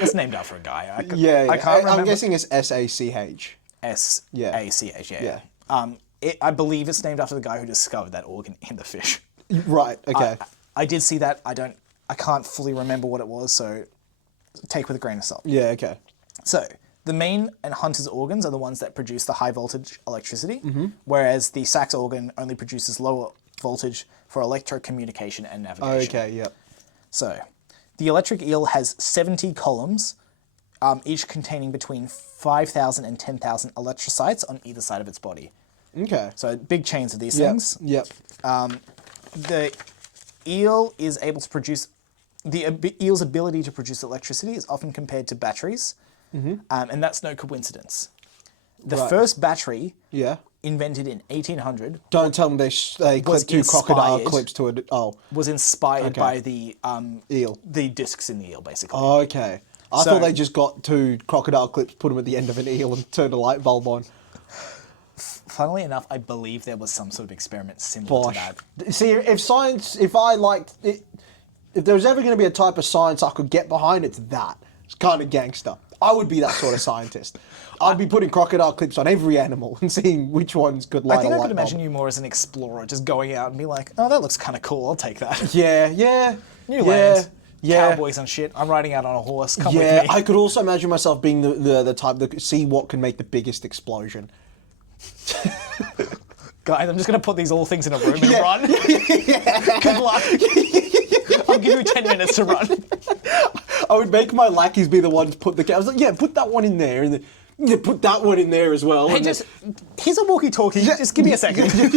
It's named after a guy. I can't remember. I'm guessing it's S-A-C-H. S-A-C-H, yeah. I believe it's named after the guy who discovered that organ in the fish. Right, okay. I did see that. I can't fully remember what it was, so take with a grain of salt. Yeah, okay. So, the main and hunter's organs are the ones that produce the high voltage electricity, whereas the sax organ only produces lower voltage for electrocommunication and navigation. Okay, yep. So, the electric eel has 70 columns, each containing between 5,000 and 10,000 electrocytes on either side of its body. Okay. So, big chains of these things. Yep. The eel is able to produce... The eel's ability to produce electricity is often compared to batteries, and that's no coincidence. The first battery, invented in 1800, don't tell them they clipped 2 crocodile clips to it. Was inspired by the eel, the discs in the eel, basically. Oh, okay. I thought they just got 2 crocodile clips, put them at the end of an eel, and turned a light bulb on. Funnily enough, I believe there was some sort of experiment similar to that. See, if there was ever going to be a type of science I could get behind, it's that. It's kind of gangster. I would be that sort of scientist. I'd be putting crocodile clips on every animal and seeing which ones could light a light bulb. I think I could imagine you more as an explorer, just going out and be like, oh, that looks kind of cool, I'll take that. Yeah. New land, cowboys and shit, I'm riding out on a horse, come with me. I could also imagine myself being the type that see what can make the biggest explosion. Guys, I'm just going to put these all things in a room and run. Good luck. I'll give you 10 minutes to run. I would make my lackeys be the ones put the... I was like, put that one in there, and then put that one in there as well. Hey, here's a walkie-talkie. Just give me a second. You're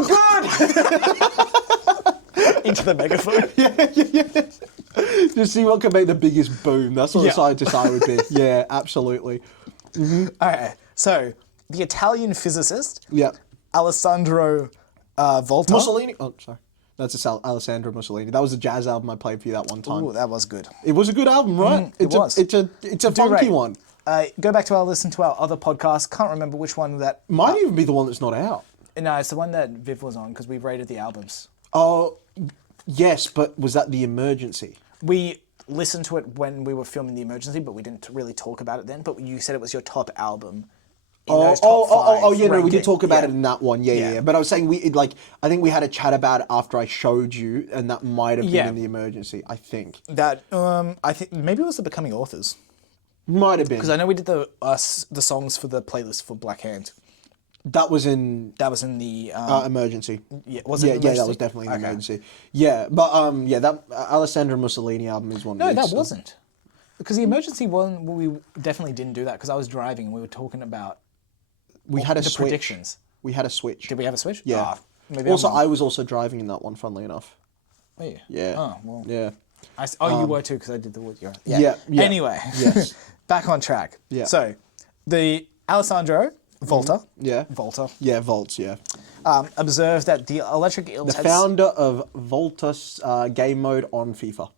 good! Into the megaphone. Yeah. Just see what can make the biggest boom. That's what a scientist I would be. Yeah, absolutely. All right, so the Italian physicist, Yeah. Alessandro Volta. Mussolini? Oh, sorry. That's Alessandro Mussolini. That was a jazz album I played for you that one time. Ooh, that was good. It was a good album, right? It was. It's a funky one. Go back to listen to our other podcast. Can't remember which one that... Might even be the one that's not out. No, it's the one that Viv was on, because we rated the albums. Oh, yes, but was that The Emergency? We listened to it when we were filming The Emergency, but we didn't really talk about it then. But you said it was your top album. We did talk about it in that one. Yeah. But I was saying I think we had a chat about it after I showed you, and that might have been in The Emergency. I think that I think maybe it was the Becoming Authors. Might have been, because I know we did the songs for the playlist for Black Hand. That was in the emergency. Yeah, was it? Emergency? Yeah, that was definitely an emergency. Yeah, but that Alessandro Mussolini album is one. No, that wasn't. Because the emergency one, we definitely didn't do that because I was driving and we were talking about. We had a the switch. predictions. We had a switch. Did we have a switch? Yeah. Maybe also, I was also driving in that one. Funnily enough. Were you? Yeah. Oh well. Yeah. You were too because I did the wood. Yeah. Anyway. Yes. Back on track. Yeah. So, the Alessandro Volta. Yeah. Volta. Yeah, Volts. Yeah. Observed that the electric eels. The founder of Volta's game mode on FIFA.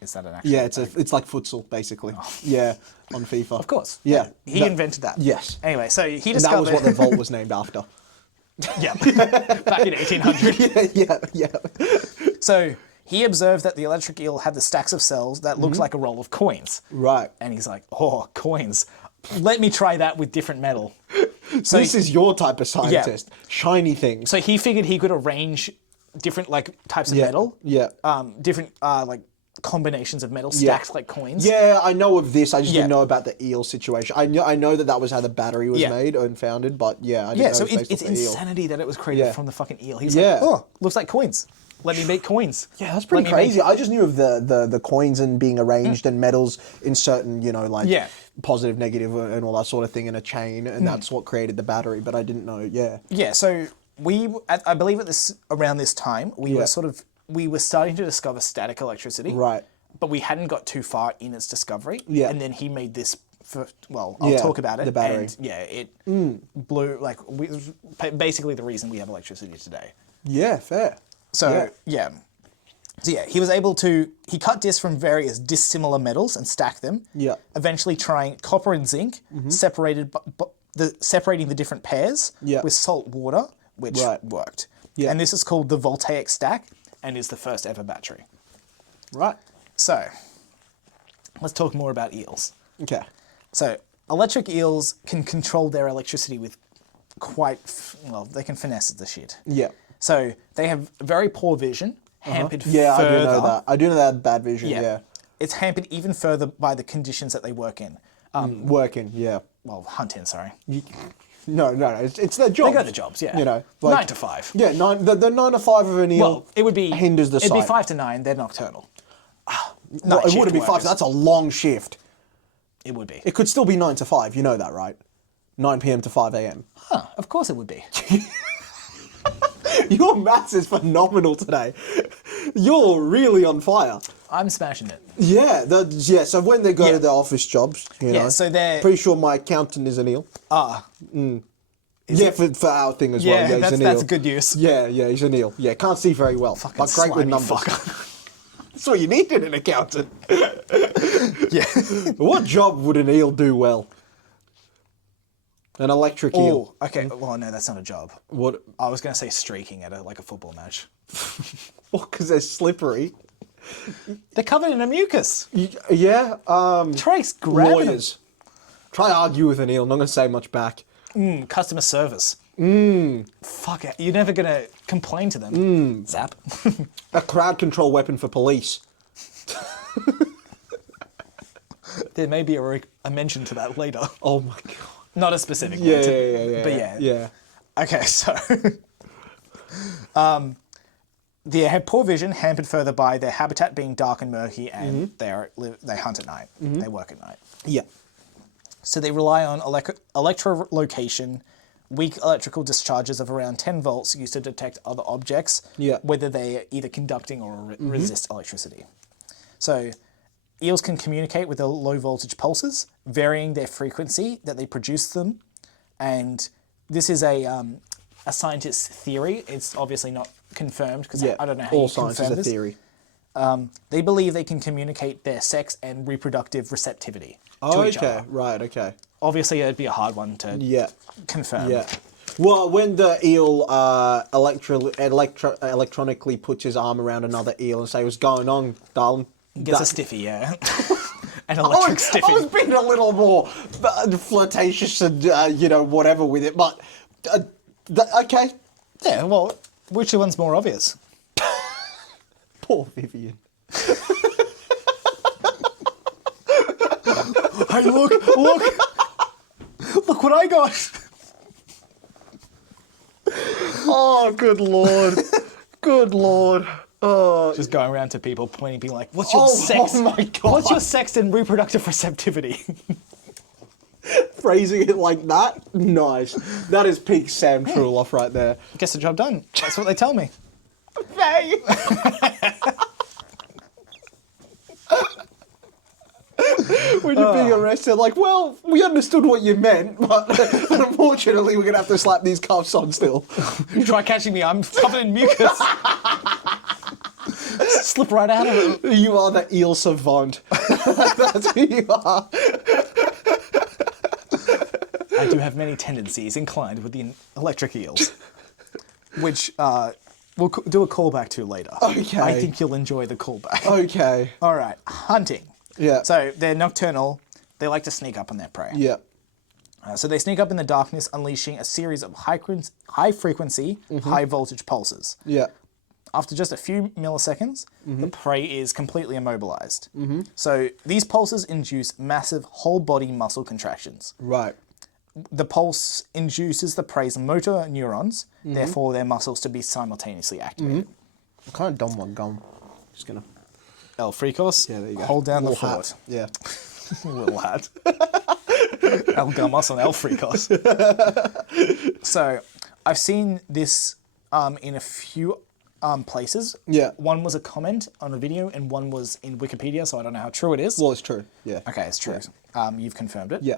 Is that an actual? Yeah, it's like futsal basically. Oh. Yeah, on FIFA. Of course. Yeah. He invented that. Yes. Anyway, so he discovered. And that was what the Volt was named after. Yeah. Back in 1800. Yeah. So he observed that the electric eel had the stacks of cells that looked like a roll of coins. Right. And he's like, oh, coins. Let me try that with different metal. So this is your type of scientist. Yeah. Shiny things. So he figured he could arrange different types of metal. Yeah. Different combinations of metal stacked like coins. Yeah, I know of this. I just didn't know about the eel situation. I know that was how the battery was made and founded, but I didn't know so it was based it's off the eel. insanity that it was created from the fucking eel. He's like, oh, looks like coins. Let me make coins. Yeah, that's pretty crazy. I just knew of the coins and being arranged and metals in certain, positive, negative, and all that sort of thing in a chain, and that's what created the battery. But I didn't know. Yeah. Yeah. So I believe around this time, we were starting to discover static electricity. Right. But we hadn't got too far in its discovery. Yeah. And then he made this. I'll talk about it. The battery. And it blew basically the reason we have electricity today. Yeah. Fair. So he was able to, he cut discs from various dissimilar metals and stacked them. Yeah. Eventually trying copper and zinc, separating the different pairs with salt water, which worked. Yeah. And this is called the voltaic stack and is the first ever battery. Right. So, let's talk more about eels. Okay. So, electric eels can control their electricity with they can finesse the shit. Yeah. So they have very poor vision, hampered further. Yeah, I do know that. I do know they have bad vision, yeah. It's hampered even further by the conditions that they work in. Well, hunt in, sorry. No, it's their job. They go to jobs, yeah. 9 to 5. Yeah, the 9 to 5 of an eel hinders the sight. It'd be 5 to 9, they're nocturnal. No, it wouldn't be 5, that's a long shift. It would be. It could still be 9 to 5, you know that, right? 9 p.m. to 5 a.m. Huh, of course it would be. Your maths is phenomenal today. You're really on fire. I'm smashing it. Yeah, so when they go to their office jobs, so they're... Pretty sure my accountant is an eel. For our thing as well. Yeah, he's an eel. That's good use. Yeah, he's an eel. Yeah, can't see very well, fucking but great with numbers. That's what you need in an accountant. Yeah. What job would an eel do well? An electric eel. Oh, okay. Well, no, that's not a job. What? I was going to say streaking at a football match. What? Because they're slippery. They're covered in a mucus. Yeah. Try grabbing lawyers. Try argue with an eel. Not going to say much back. Customer service. Fuck it. You're never going to complain to them. Zap. A crowd control weapon for police. There may be a mention to that later. Oh my god. Not a specific one. But yeah. Okay, so... they have poor vision, hampered further by their habitat being dark and murky, and they hunt at night. They work at night. Yeah. So they rely on electrolocation, weak electrical discharges of around 10 volts used to detect other objects, whether they are either conducting or resist electricity. So... eels can communicate with the low voltage pulses, varying their frequency that they produce them, and this is a scientist's theory. It's obviously not confirmed because I don't know how you confirm this. All science is a theory. They believe they can communicate their sex and reproductive receptivity to each other. Right, okay. Obviously, it'd be a hard one to confirm. Yeah. Well, when the eel electronically puts his arm around another eel and say, "What's going on, darling?" Gets a stiffy, yeah. An electric stiffy. I was being a little more flirtatious and, whatever with it, but... okay. Yeah, well, which one's more obvious? Poor Vivian. Hey, look what I got. Oh, good Lord. Good Lord. Just going around to people, pointing, being like, what's your sex? Oh my God. What's your sex and reproductive receptivity? Phrasing it like that? Nice. That is peak Sam Truloff right there. Gets the job done. That's what they tell me. Bang! When you're being arrested, like, well, we understood what you meant, but unfortunately we're going to have to slap these cuffs on still. Try catching me, I'm covered in mucus. Slip right out of it. You are the eel savant. That's who you are. I do have many tendencies inclined with the electric eels, which we'll do a callback to later. Okay. I think you'll enjoy the callback. Okay. All right, hunting. Yeah. So they're nocturnal. They like to sneak up on their prey. Yeah. So they sneak up in the darkness, unleashing a series of high frequency, high voltage pulses. Yeah. After just a few milliseconds, the prey is completely immobilized. So these pulses induce massive whole body muscle contractions. Right. The pulse induces the prey's motor neurons, therefore their muscles to be simultaneously activated. I kind of done one gum. Just gonna. El Fricos, Yeah, there you go. hold down the Little fort. hat. Yeah. Little hat. El Gamos on El Fricos. So I've seen this in a few places. Yeah. One was a comment on a video and one was in Wikipedia, so I don't know how true it is. Well, it's true. Yeah. Okay, it's true. You've confirmed it. Yeah.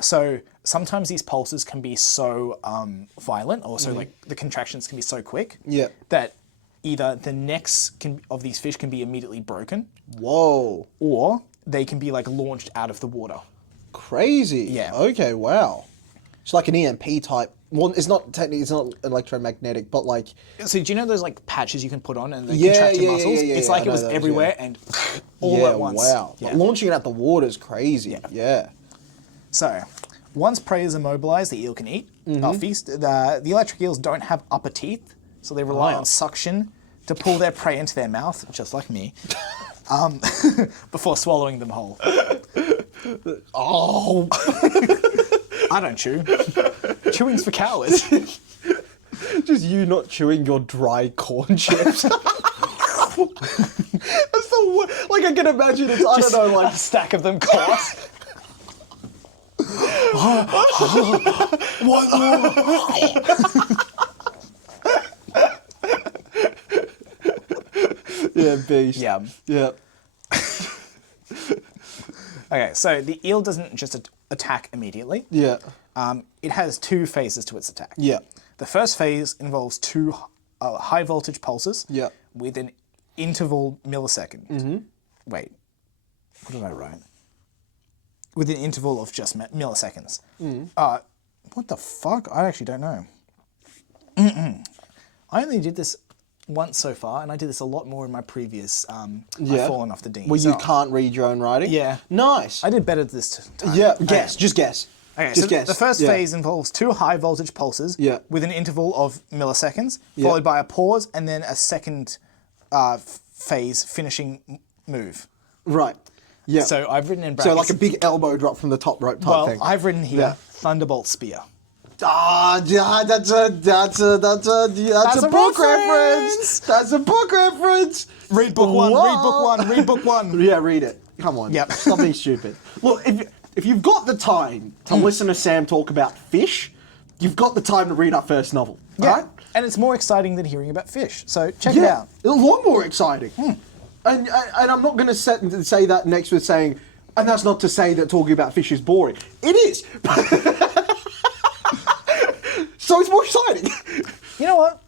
So sometimes these pulses can be so violent, or so like the contractions can be so quick that either the necks of these fish can be immediately broken. Whoa. Or they can be like launched out of the water. Crazy. Yeah. Okay, wow. It's like an EMP type. Well, it's not technically, it's not electromagnetic, but like... So do you know those like patches you can put on and they contract your muscles? It's like it was everywhere and all at once. Wow. Yeah. But launching it at the water is crazy. Yeah. So, once prey is immobilized, the eel can eat, feast. The electric eels don't have upper teeth, so they rely on suction to pull their prey into their mouth, just like me, before swallowing them whole. Oh! I don't chew. Chewing's for cowards. Just you not chewing your dry corn chips. That's the worst. Like, I can imagine it's, I don't know, like... a stack of them caught. What? Yeah, beast. Yeah. Yeah. Okay, so the eel doesn't just attack immediately. Yeah. It has two phases to its attack. Yeah. The first phase involves two high voltage pulses with an interval millisecond. Wait, what did I write? With an interval of just milliseconds. What the fuck? I actually don't know. I only did this once so far, and I did this a lot more in my previous I've Fallen Off the Dinghy. Well, you can't read your own writing? Yeah. Nice. I did better this time. Yeah, guess. Just guess. Okay, just so guess. the first phase involves two high voltage pulses with an interval of milliseconds, followed by a pause and then a second phase finishing move. Right. Yeah. So I've written in brackets. So like a big elbow drop from the top rope type thing. Well, I've written here Thunderbolt Spear. Yeah, that's a book reference. That's a book reference. Read book one. Read book one. Read book one. Yeah, read it. Come on. Yep. Stop being stupid. Look, if you've got the time to listen to Sam talk about fish, you've got the time to read our first novel. Yeah. Right? And it's more exciting than hearing about fish. So check it out. A lot more exciting. And I'm not going to say that next with saying, and that's not to say that talking about fish is boring. It is. So it's more exciting. You know what?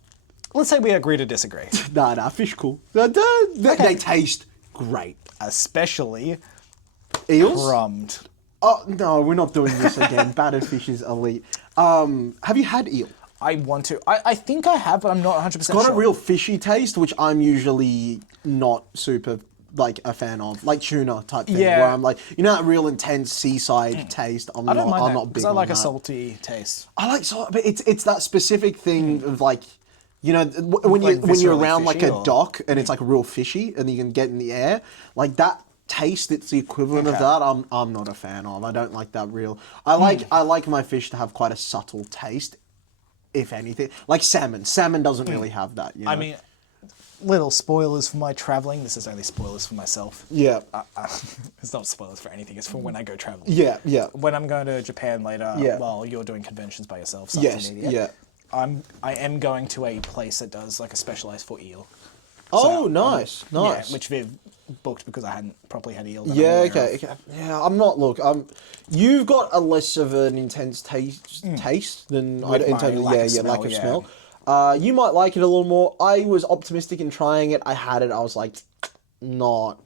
Let's say we agree to disagree. Nah, fish cool. They taste great. Especially eels. Crumbed. Oh, no, we're not doing this again. Battered fish is elite. Have you had eel? I want to. I think I have, but I'm not 100% sure. It's got a real fishy taste, which I'm usually not super like a fan of, like tuna type thing. Yeah. Where I'm like, you know, that real intense seaside taste. I'm not big because I like on a that. salty taste. I like salt, but it's that specific thing of like, you know, when Like you're viscerally around like fishy a dock and it's like real fishy and you can get in the air, like that taste. It's the equivalent of that. I'm not a fan of. I don't like that real. I like my fish to have quite a subtle taste. if anything. Like salmon. Salmon doesn't really have that, you know? I mean, little spoilers for my traveling. This is only spoilers for myself. Yeah. It's not spoilers for anything. It's for when I go traveling. Yeah, yeah. When I'm going to Japan later, while you're doing conventions by yourself, yes, media, I am going to a place that does like a specialized for eel. Oh, nice. Yeah, which we've booked because I hadn't properly had eel. Yeah, okay. Yeah, I'm not. Look, you've got a less of an intense taste than lack of smell. You might like it a little more. I was optimistic in trying it. I had it. I was like, not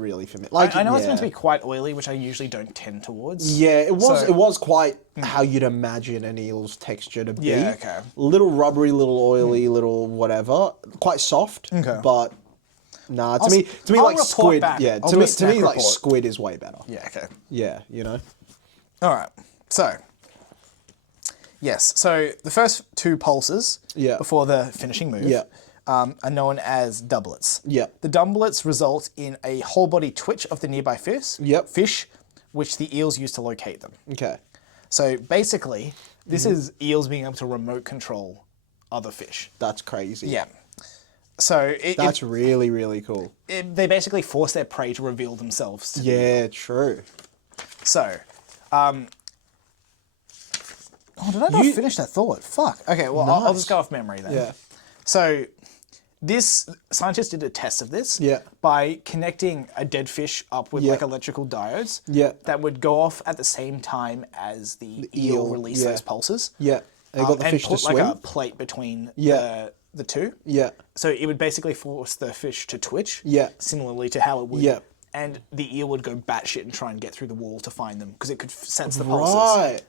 really for me. Like, I know it's meant to be quite oily, which I usually don't tend towards. Yeah, it was. It was quite how you'd imagine an eel's texture to be. Yeah, okay. Little rubbery, little oily, little whatever. Quite soft. Okay. But nah, to me, like squid. Yeah, to me, like squid is way better. Yeah. Okay. Yeah, you know. All right. So. Yes, so the first two pulses before the finishing move are known as doublets. Yeah. The doublets result in a whole body twitch of the nearby fish, which the eels use to locate them. Okay. So basically, this is eels being able to remote control other fish. That's crazy. Yeah. So that's really, really cool. They basically force their prey to reveal themselves to the eel. True. So, did I not finish that thought? Fuck. Okay, well, nice. I'll just go off memory then. Yeah. So, scientists did a test of this by connecting a dead fish up with like electrical diodes that would go off at the same time as the eel release those pulses. Yeah. They got the fish put to swim. Like a plate between the two. Yeah. So it would basically force the fish to twitch. Yeah. Similarly to how it would. Yeah. And the eel would go batshit and try and get through the wall to find them because it could sense the pulses. Right.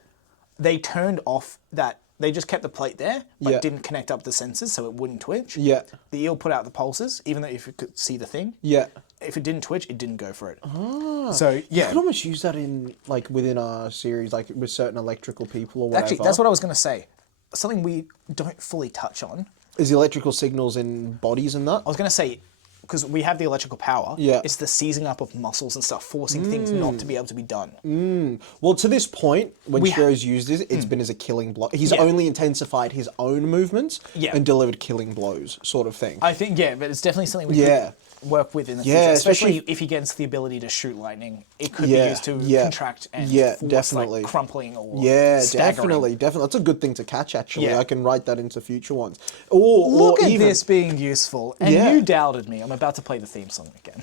They turned off that. They just kept the plate there, but didn't connect up the sensors so it wouldn't twitch. Yeah. The eel put out the pulses, even though if it could see the thing. Yeah. If it didn't twitch, it didn't go for it. Ah. So you could almost use that in within our series, like with certain electrical people or whatever. Actually, that's what I was going to say. Something we don't fully touch on is the electrical signals in bodies and that. I was going to say, because we have the electrical power, it's the seizing up of muscles and stuff, forcing things not to be able to be done. Well, to this point, when Shiro's used this, it's been as a killing blow. He's only intensified his own movements and delivered killing blows, sort of thing. I think, but it's definitely something we could work with in the future, especially if he gets the ability to shoot lightning. It could be used to contract and force, definitely. Like crumpling or staggering. Definitely. That's a good thing to catch, actually. I can write that into future ones. Look at this being useful, and you doubted me. I'm about to play the theme song again.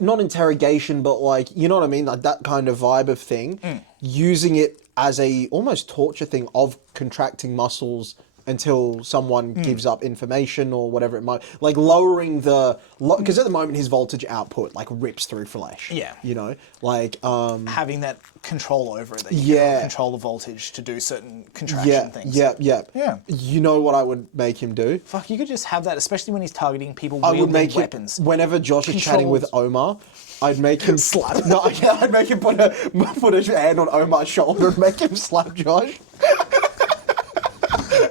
Not interrogation, but like, you know what I mean? Like that kind of vibe of thing. Using it as a almost torture thing of contracting muscles until someone gives up information or whatever it might, like lowering the, because at the moment his voltage output like rips through flesh. Yeah. You know, like having that control over it, that you can control the voltage to do certain contraction things. Yeah. You know what I would make him do? Fuck, you could just have that, especially when he's targeting people wielding weapons. Whenever Josh is chatting with Omar, I'd make him slap. No, I'd make him put a hand on Omar's shoulder and make him slap Josh.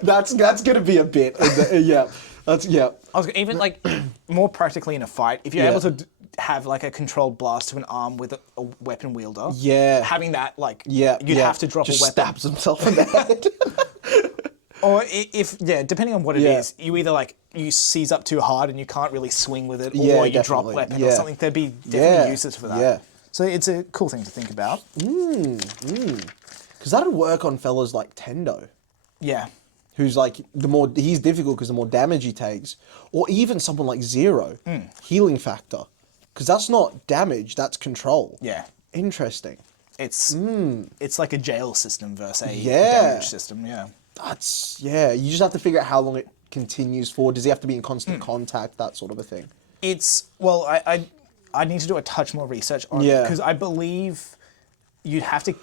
That's gonna be a bit. I was even like more practically in a fight. If you're able to have like a controlled blast to an arm with a weapon wielder, having that you'd have to drop just a weapon. Stabs himself in the head. Or if depending on what it is, you either you seize up too hard and you can't really swing with it, or you drop weapon or something. There'd be definitely uses for that. Yeah. So it's a cool thing to think about. Because that'd work on fellas like Tendo. Yeah. Who's like, he's difficult because the more damage he takes. Or even someone like Zero, healing factor. Because that's not damage, that's control. Yeah. Interesting. It's like a jail system versus a damage system, you just have to figure out how long it continues for. Does he have to be in constant contact, that sort of a thing? I need to do a touch more research on it. Because I believe you'd have to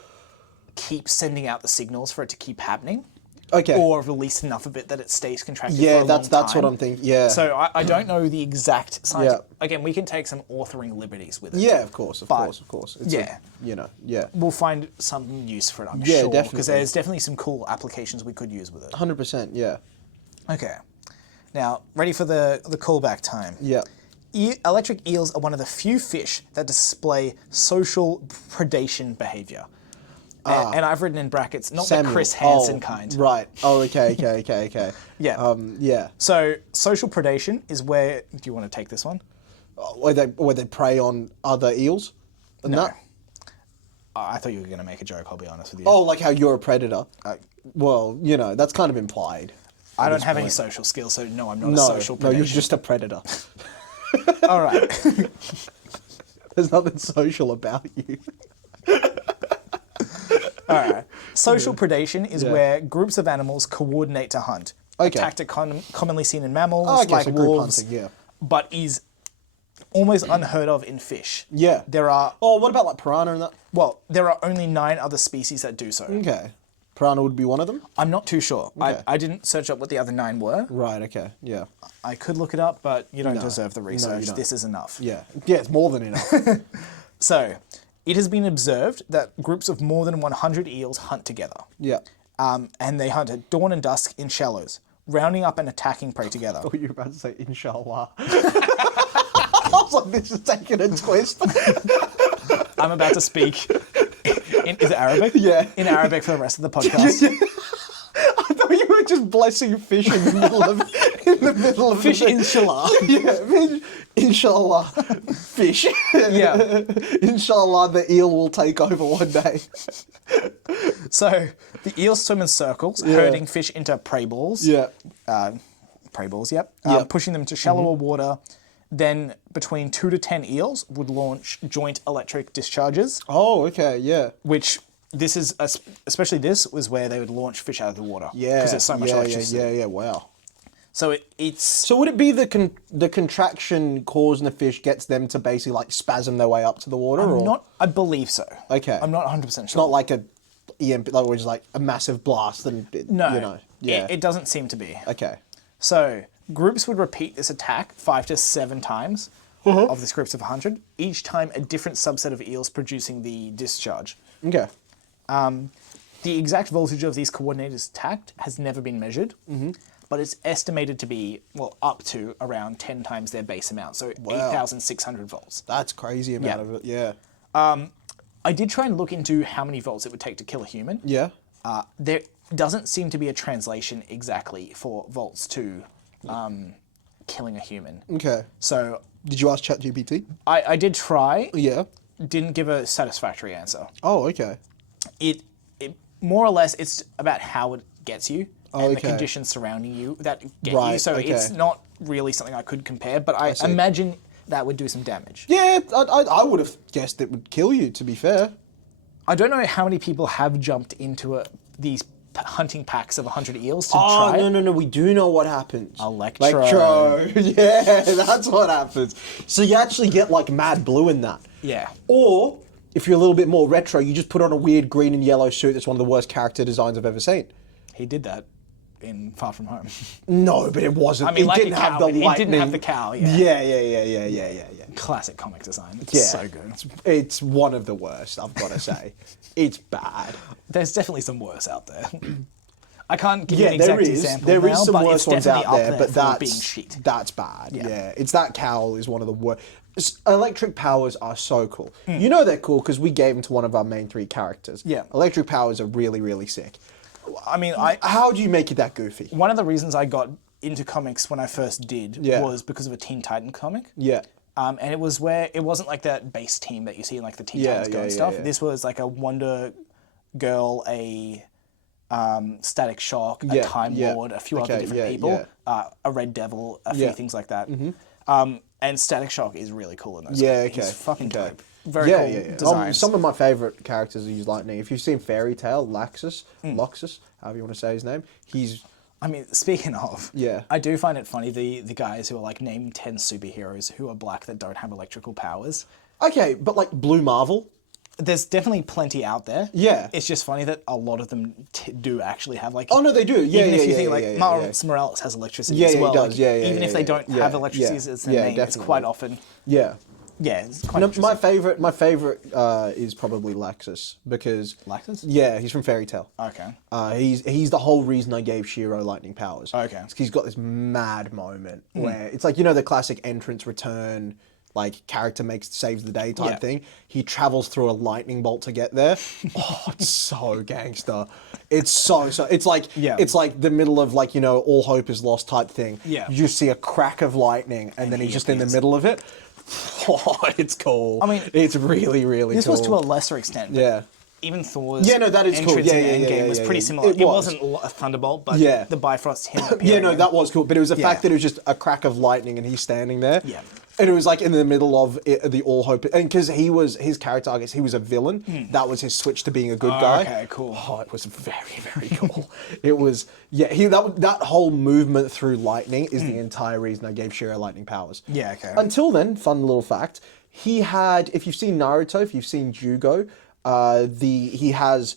keep sending out the signals for it to keep happening. Okay. Or release enough of it that it stays contracted for a long time. That's what I'm thinking. Yeah. So I don't know the exact science. Yeah. Again, we can take some authoring liberties with it. Yeah, of course. It's we'll find some use for it, I'm sure. Definitely. Because there's definitely some cool applications we could use with it. 100%, yeah. Okay. Now, ready for the callback time. Yeah. Electric eels are one of the few fish that display social predation behavior. And I've written in brackets, not Samuel. the Chris Hansen kind. Right. Oh, okay. Yeah. Yeah. So social predation is where, do you want to take this one? Where they prey on other eels? No. I thought you were going to make a joke, I'll be honest with you. Oh, like how you're a predator. Well, you know, that's kind of implied. I don't have any social skills, so no, I'm not a social predator. No, you're just a predator. All right. There's nothing social about you. All right. Social predation is where groups of animals coordinate to hunt. Okay. A tactic commonly seen in mammals, like so group wolves, hunting, yeah. but is almost unheard of in fish. Yeah. There are... Oh, what about like piranha and that? Well, there are only 9 other species that do so. Okay. Piranha would be one of them? I'm not too sure. Okay. I didn't search up what the other 9 were. Right, okay, yeah. I could look it up, but you don't deserve the research. This is enough. Yeah, it's more than enough. So, it has been observed that groups of more than 100 eels hunt together. Yeah. And they hunt at dawn and dusk in shallows, rounding up and attacking prey together. I thought you were about to say inshallah. I was like, this is taking a twist. I'm about to speak is it Arabic? Yeah. In Arabic for the rest of the podcast. I thought you were just blessing fish in the middle of Fish, inshallah. Yeah, inshallah, fish. Yeah. Inshallah, the eel will take over one day. So, the eels swim in circles, herding fish into prey balls. Yeah. Prey balls, yep. Pushing them to shallower water. Then, between 2 to 10 eels would launch joint electric discharges. Oh, okay, yeah. Which, this is, especially this, was where they would launch fish out of the water. Yeah. Because there's so much electricity. Yeah, wow. So it's... So would it be the contraction causing the fish gets them to basically like spasm their way up to the water? I believe so. Okay. I'm not 100% sure. It's not like a EMP, like just like a massive blast and no, you know. Yeah. It doesn't seem to be. Okay. So groups would repeat this attack 5 to 7 times of this groups of 100. Each time a different subset of eels producing the discharge. Okay. The exact voltage of these coordinated attacks has never been measured. But it's estimated to be, well, up to around 10 times their base amount, so 8,600 volts. That's crazy amount of it, yeah. I did try and look into how many volts it would take to kill a human. Yeah. There doesn't seem to be a translation exactly for volts to killing a human. Okay. So... Did you ask ChatGPT? I did try. Yeah. Didn't give a satisfactory answer. Oh, okay. It more or less, it's about how it gets you. And the conditions surrounding you that get you. So it's not really something I could compare, but I imagine that would do some damage. Yeah, I would have guessed it would kill you, to be fair. I don't know how many people have jumped into these hunting packs of 100 eels to try it. No, we do know what happens. Electro. Yeah, that's what happens. So you actually get like mad blue in that. Yeah. Or, if you're a little bit more retro, you just put on a weird green and yellow suit that's one of the worst character designs I've ever seen. He did that in Far From Home. No, but it wasn't. I mean, it like didn't have the lightning. It didn't have the cowl, Yeah. Classic comic design. It's so good. It's one of the worst, I've got to say. It's bad. There's definitely some worse out there. I can't give you an exact example There now, is some but worse it's ones out definitely there, up but for being shit. That's bad. Yeah. It's that cowl is one of the worst. Electric powers are so cool. You know they're cool because we gave them to one of our main 3 characters. Yeah. Electric powers are really, really sick. I mean, how do you make it that goofy? One of the reasons I got into comics when I first did was because of a Teen Titan comic. Yeah. And it was where it wasn't like that base team that you see in like the Teen Titans Go and stuff. Yeah. This was like a Wonder Girl, a Static Shock, a Time Lord, a few other different people, a Red Devil, a few things like that. And Static Shock is really cool in those. Yeah, games. He's fucking dope. Very cool designs. Some of my favourite characters use lightning. If you've seen Fairy Tail, Laxus, however you want to say his name, he's... I mean, speaking of, I do find it funny, the guys who are like, name 10 superheroes who are black that don't have electrical powers. Okay, but like Blue Marvel? There's definitely plenty out there. Yeah. It's just funny that a lot of them do actually have like... Oh, no, they do. Even if you think like Miles Morales has electricity as well. He does. Like, even if they don't have electricity as their name, it's quite often... Yeah. Yeah, it's quite my favorite is probably Laxus because Laxus? Yeah, he's from Fairy Tail. Okay. He's the whole reason I gave Shiro lightning powers. Okay. He's got this mad moment where it's like, you know, the classic entrance return, like character saves the day type thing. He travels through a lightning bolt to get there. Oh, it's so gangster. It's so it's like the middle of like, you know, all hope is lost type thing. Yeah. You see a crack of lightning and then he's just in the middle of it. Oh, it's cool. I mean, it's really, really this cool. was to a lesser extent. Yeah. Even Thor's that is cool. entrance in Endgame was pretty similar. It wasn't a thunderbolt, but the Bifrost him appearing. That was cool. But it was the fact that it was just a crack of lightning and he's standing there. Yeah. And it was like in the middle of the all hope, and because his character, I guess he was a villain. That was his switch to being a good guy. Okay, cool. Oh, it was very, very cool. It was that whole movement through lightning is the entire reason I gave Shiro lightning powers. Yeah, okay. Until then, fun little fact, he had, if you've seen Naruto, if you've seen Jugo, he has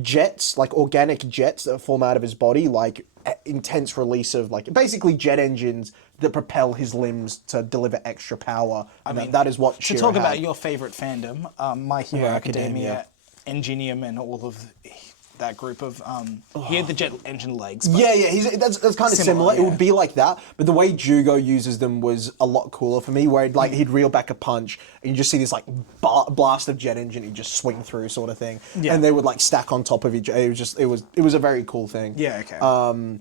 jets, like organic jets that form out of his body, like intense release of like basically jet engines that propel his limbs to deliver extra power. I mean, that is what Shiro to talk had. about your favorite fandom, My Hero Academia, Enginium, and all of that group of he had the jet engine legs. But that's kind of similar. Yeah. It would be like that, but the way Jugo uses them was a lot cooler for me. Where he'd reel back a punch, and you just see this like blast of jet engine, he'd just swing through sort of thing, and they would like stack on top of each. It was a very cool thing. Yeah. Okay.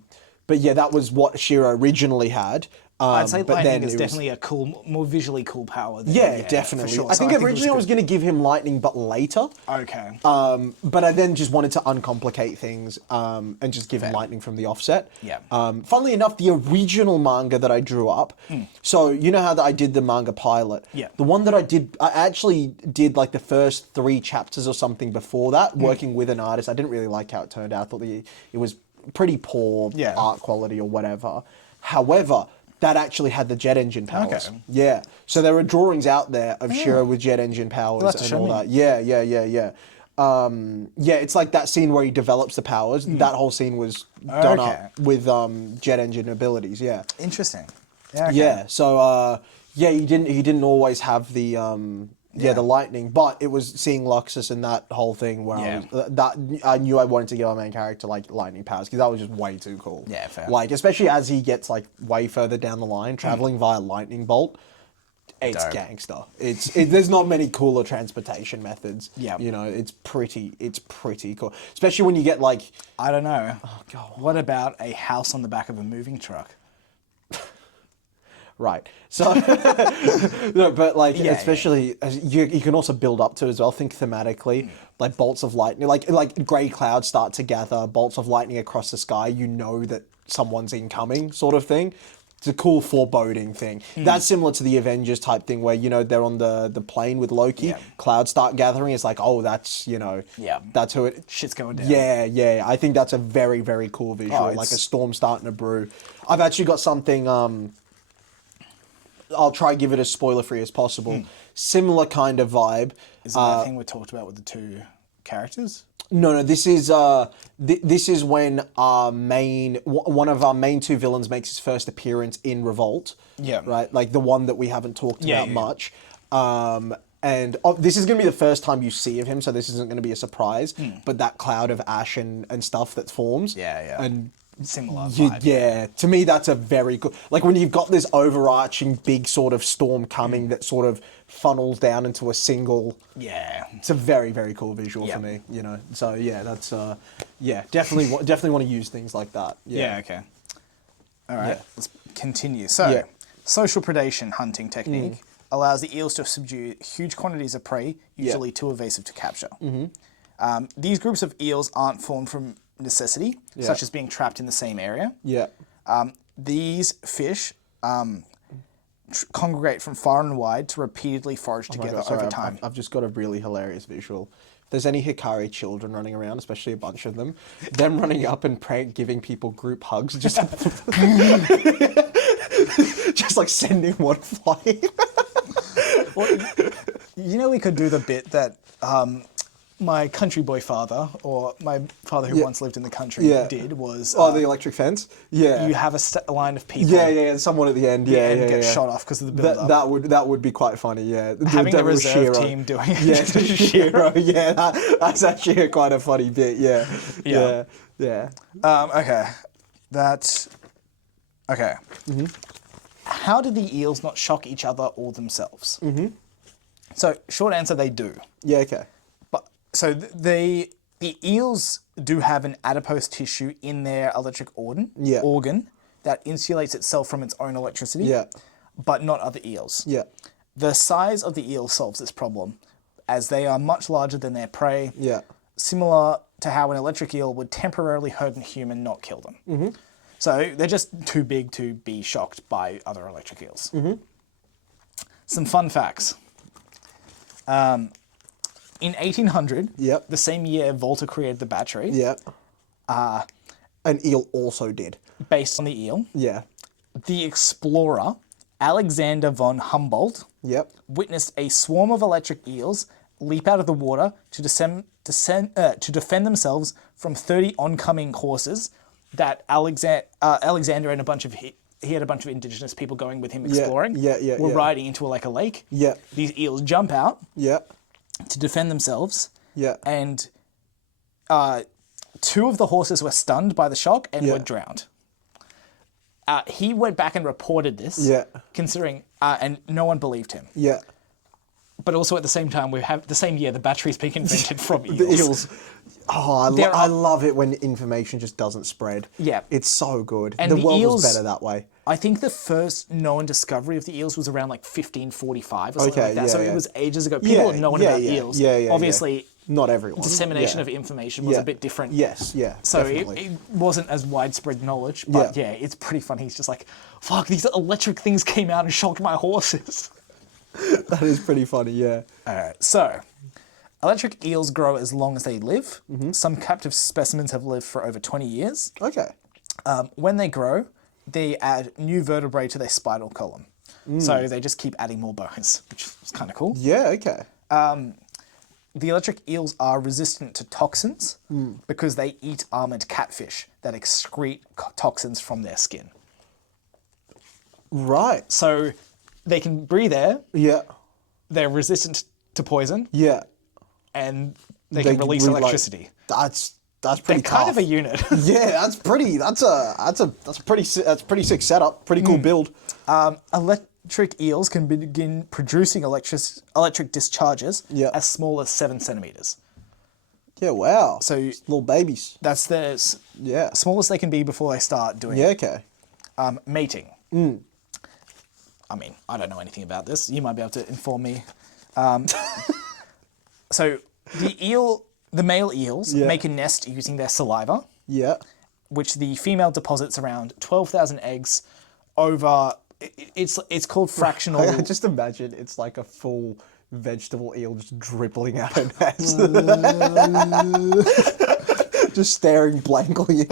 But yeah, that was what Shiro originally had. I'd say lightning is definitely a cool, more visually cool power. Definitely. For sure. I think originally I was going to give him lightning, but later. Okay. But I then just wanted to uncomplicate things and just give him lightning from the offset. Yeah. Funnily enough, the original manga that I drew up, so you know how that I did the manga pilot? Yeah. The one that I actually did like the first 3 chapters or something before that, working with an artist. I didn't really like how it turned out. I thought it was pretty poor art quality or whatever. However, that actually had the jet engine powers. Okay. Yeah. So there are drawings out there of Shiro with jet engine powers and all that. Yeah. It's like that scene where he develops the powers. That whole scene was done up with jet engine abilities. Yeah. Interesting. Yeah. Okay. Yeah. So he didn't always have the the lightning, but it was seeing Luxus and that whole thing where I knew I wanted to give our main character like lightning powers because that was just way too cool. Yeah, fair. Like especially as he gets like way further down the line, traveling via lightning bolt. It's gangster. There's not many cooler transportation methods. Yeah. You know, it's pretty cool. Especially when you get like, I don't know. Oh god. What about a house on the back of a moving truck? Right. So, no, but like, especially as you can also build up to as well. Think thematically, like bolts of lightning, like grey clouds start to gather, bolts of lightning across the sky. You know that someone's incoming, sort of thing. It's a cool foreboding thing. That's similar to the Avengers type thing, where you know they're on the plane with Loki. Yeah. Clouds start gathering. It's like, oh, that's that's who it. Shit's going down. Yeah. I think that's a very, very cool visual, like a storm starting to brew. I've actually got something. I'll try to give it as spoiler-free as possible. Similar kind of vibe. Is that thing we talked about with the 2 characters? No. This is this is when one of our main 2 villains makes his first appearance in Revolt. Yeah. Right. Like the one that we haven't talked about much. And this is going to be the first time you see of him, so this isn't going to be a surprise. But that cloud of ash and stuff that forms. Yeah. And similar vibe. Yeah, to me that's a very cool, like when you've got this overarching big sort of storm coming that sort of funnels down into a single. Yeah, it's a very, very cool visual for me, you know. So yeah, that's definitely want to use things like that. Yeah. Okay. All right. Let's continue. So, social predation hunting technique allows the eels to subdue huge quantities of prey, usually too evasive to capture. These groups of eels aren't formed from necessity, such as being trapped in the same area. Yeah. These fish congregate from far and wide to repeatedly forage together over time. I've just got a really hilarious visual. If there's any Hikari children running around, especially a bunch of them running up and giving people group hugs, just just like sending one flying. Well, you know, we could do the bit that my country boy father, or my father who once lived in the country, did was... the electric fence? Yeah. You have a line of people. Yeah, and someone at the end. And get shot off because of the build-up. That would be quite funny, yeah. Having the reserve team doing it. Yeah, Shiro, that's actually quite a funny bit, yeah. Okay. Okay. how do the eels not shock each other or themselves? Mm-hmm. So, short answer, they do. Yeah, okay. But so the eels do have an adipose tissue in their electric organ that insulates itself from its own electricity. Yeah. But not other eels. Yeah. The size of the eel solves this problem, as they are much larger than their prey. Yeah. Similar to how an electric eel would temporarily hurt a human, not kill them. Mm-hmm. So they're just too big to be shocked by other electric eels. Mm-hmm. Some fun facts. In 1800, the same year Volta created the battery. Yeah. An eel also did. Based on the eel. Yeah. The explorer, Alexander von Humboldt, witnessed a swarm of electric eels leap out of the water to defend themselves from 30 oncoming horses that Alexander and he had a bunch of indigenous people going with him exploring. Were riding into a lake. Yeah. These eels jump out. Yeah. To defend themselves. Yeah. And 2 of the horses were stunned by the shock and were drowned. He went back and reported this. Yeah. Considering, and no one believed him. Yeah. But also at the same time, we have the same year the battery's being invented from eels. The eels. Oh, I love it when information just doesn't spread. Yeah. It's so good. And the world was better that way. I think the first known discovery of the eels was around 1545 or something like that. So it was ages ago. People had known about eels. Obviously, not everyone. Dissemination of information was a bit different. Yes, So it wasn't as widespread knowledge. But it's pretty funny. He's just like, fuck, these electric things came out and shocked my horses. That is pretty funny, yeah. Alright, so electric eels grow as long as they live. Mm-hmm. Some captive specimens have lived for over 20 years. Okay. When they grow, they add new vertebrae to their spinal column. So they just keep adding more bones, which is kind of cool. Yeah, okay. The electric eels are resistant to toxins because they eat armored catfish that excrete toxins from their skin. Right. So they can breathe air. Yeah. They're resistant to poison. Yeah. And they can release electricity. That's pretty tough. Kind of a unit. Yeah, that's pretty sick setup. Pretty cool build. Electric eels can begin producing electric discharges as small as 7 centimeters. Yeah, wow. So little babies. That's the smallest they can be before they start doing okay. Mating. I mean, I don't know anything about this. You might be able to inform me. So the male eels make a nest using their saliva. Yeah. Which the female deposits around 12,000 eggs over. It's called fractional. I just imagine it's like a full vegetable eel just dribbling out her nest. Just staring blankly.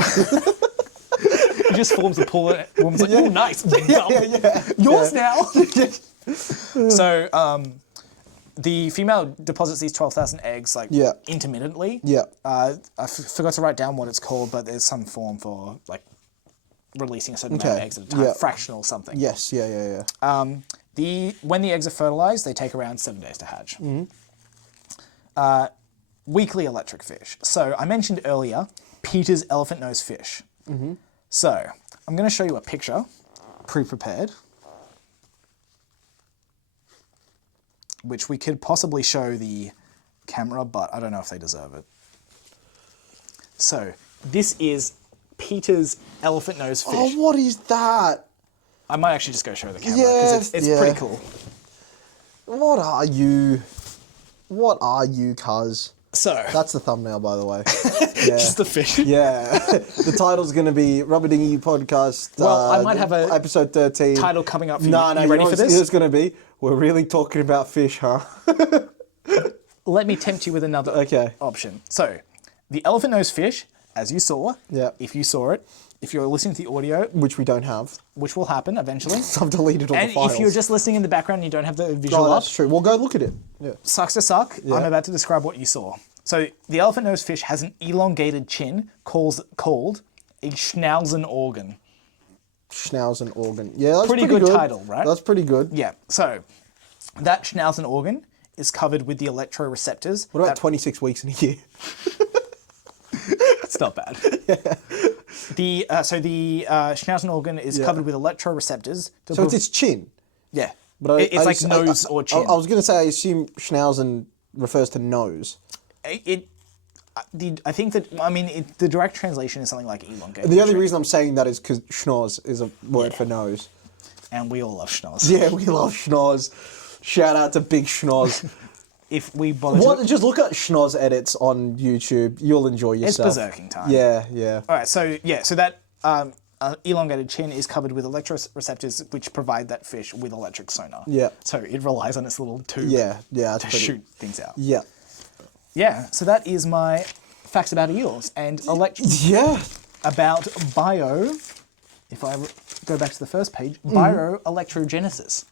It just forms a pool and the woman's like, oh, nice. Yours now. So the female deposits these 12,000 eggs intermittently. Yeah. I forgot to write down what it's called, but there's some form for releasing a certain amount of eggs at a time. Fractional something. Yes, yeah. When the eggs are fertilized, they take around 7 days to hatch. Mm-hmm. Weakly electric fish. So I mentioned earlier Peter's elephant nose fish. Mm-hmm. So I'm going to show you a picture, pre-prepared, which we could possibly show the camera, but I don't know if they deserve it. So this is Peter's elephant nose fish. Oh, what is that? I might actually just go show the camera because it's pretty cool. What are you? What are you, cuz? So that's the thumbnail, by the way. Just the fish. Yeah. The title's going to be Rubber Dinghy Podcast. Well, I might have a episode 13 title coming up for you. No, you ready for this? It's going to be, we're really talking about fish, huh? Let me tempt you with another option. So, the elephant nose fish, as you saw, if you saw it, if you're listening to the audio... Which we don't have. Which will happen eventually. I've deleted all the files. And if you're just listening in the background and you don't have the visual up... That's true. Well, go look at it. Yeah. Sucks to suck. Yeah. I'm about to describe what you saw. So, the elephant nose fish has an elongated chin called a Schnauzen organ. Schnauzen organ. Yeah, that's pretty good title, right? That's pretty good. Yeah. So, that Schnauzen organ is covered with the electroreceptors. What about 26 weeks in a year? It's not bad. The Schnauzen organ is covered with electroreceptors. So it's its chin. Yeah. But it's like nose or chin. I was going to say, I assume Schnauzen refers to nose. I think that, the direct translation is something like elongated. And the only reason I'm saying that is because schnoz is a word for nose. And we all love schnoz. Yeah, we love schnoz. Shout out to Big Schnoz. If we bother just look at schnoz edits on YouTube. You'll enjoy yourself. It's berserking time. Yeah. All right, so that elongated chin is covered with electroreceptors, which provide that fish with electric sonar. Yeah. So it relies on its little tube to shoot things out. Yeah. Yeah, so that is my facts about eels and about bio. If I go back to the first page, bioelectrogenesis.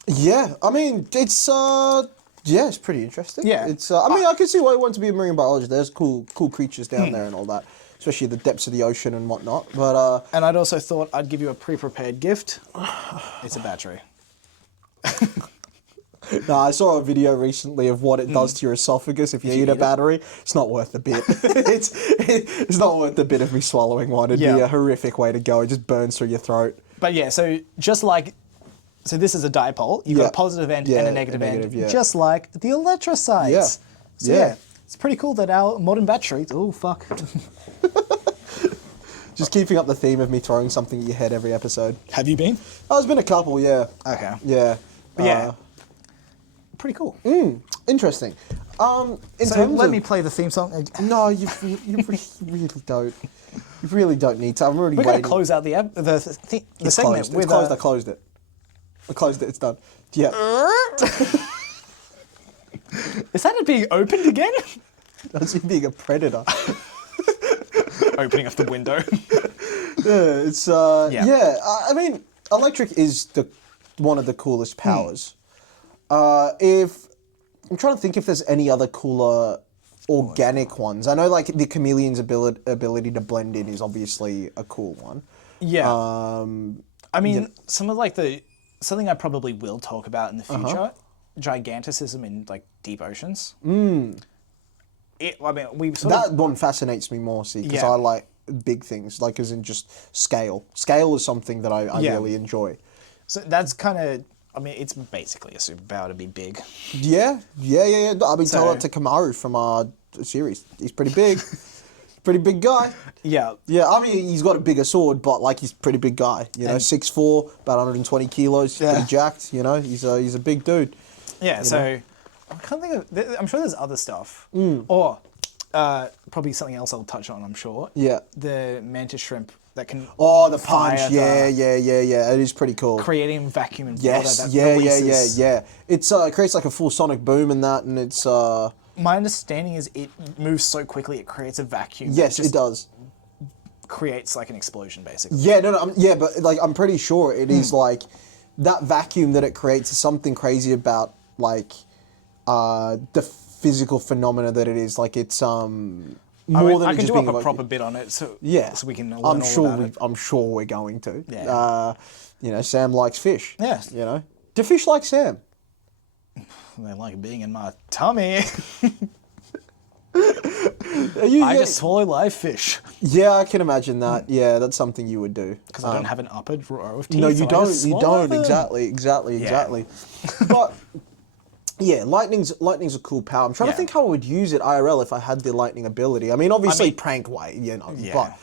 Yeah, it's pretty interesting. Yeah. It's I can see why you want to be a marine biologist. There's cool creatures down there and all that, especially the depths of the ocean and whatnot. But and I'd also thought I'd give you a pre-prepared gift. It's a battery. No, I saw a video recently of what it does to your esophagus if you eat a battery. It's not worth the bit. It's not worth the bit of me swallowing one. It'd be a horrific way to go. It just burns through your throat. But yeah, so this is a dipole. You've got a positive end and a negative end, just like the electrocytes. Yeah. So it's pretty cool that our modern batteries. Oh fuck. Just keeping up the theme of me throwing something at your head every episode. Have you been? Oh, there's been a couple, yeah. Okay. Yeah. But pretty cool. Interesting. Let me play the theme song. No, you really don't. You really don't need to. I'm already waiting. We're going to close out the segment. It's closed. I closed it. It's done. Yeah. Is that it being opened again? That's you being a predator. Opening up the window. Electric is one of the coolest powers. If I'm trying to think if there's any other cooler organic ones. I know like the chameleon's ability to blend in is obviously a cool one. Yeah. Some of like something I probably will talk about in the future, giganticism in like deep oceans. That one fascinates me more, because I like big things, like as in just scale. Scale is something that I really enjoy. So that's kind of, it's basically a superpower to be big. Yeah. Tell that to Kamaru from our series. He's pretty big. Pretty big guy. Yeah. Yeah, he's got a bigger sword, but like he's a pretty big guy. 6'4", about 120 kilos, pretty jacked, he's a big dude. Yeah, I can't think of, I'm sure there's other stuff. Or probably something else I'll touch on, I'm sure. Yeah. The mantis shrimp that can the punch, yeah, it is pretty cool. Creating vacuum and water that releases. Yeah. It creates like a full sonic boom and that, and it's... My understanding is it moves so quickly it creates a vacuum. Yes, it does. Creates like an explosion, basically. Yeah, but like I'm pretty sure it is like that vacuum that it creates is something crazy about like the physical phenomena that it is. Like it's more than I can just do being up a proper bit on it, so we can learn I'm all sure we're going to. Yeah. Sam likes fish. Yeah. Do fish like Sam? They like being in my tummy. I just swallow live fish. Yeah, I can imagine that. Yeah, that's something you would do. Because I don't have an upper row of teeth. No, you don't. You don't. Exactly. But yeah, lightning's a cool power. I'm trying to think how I would use it IRL if I had the lightning ability. Obviously prank way, but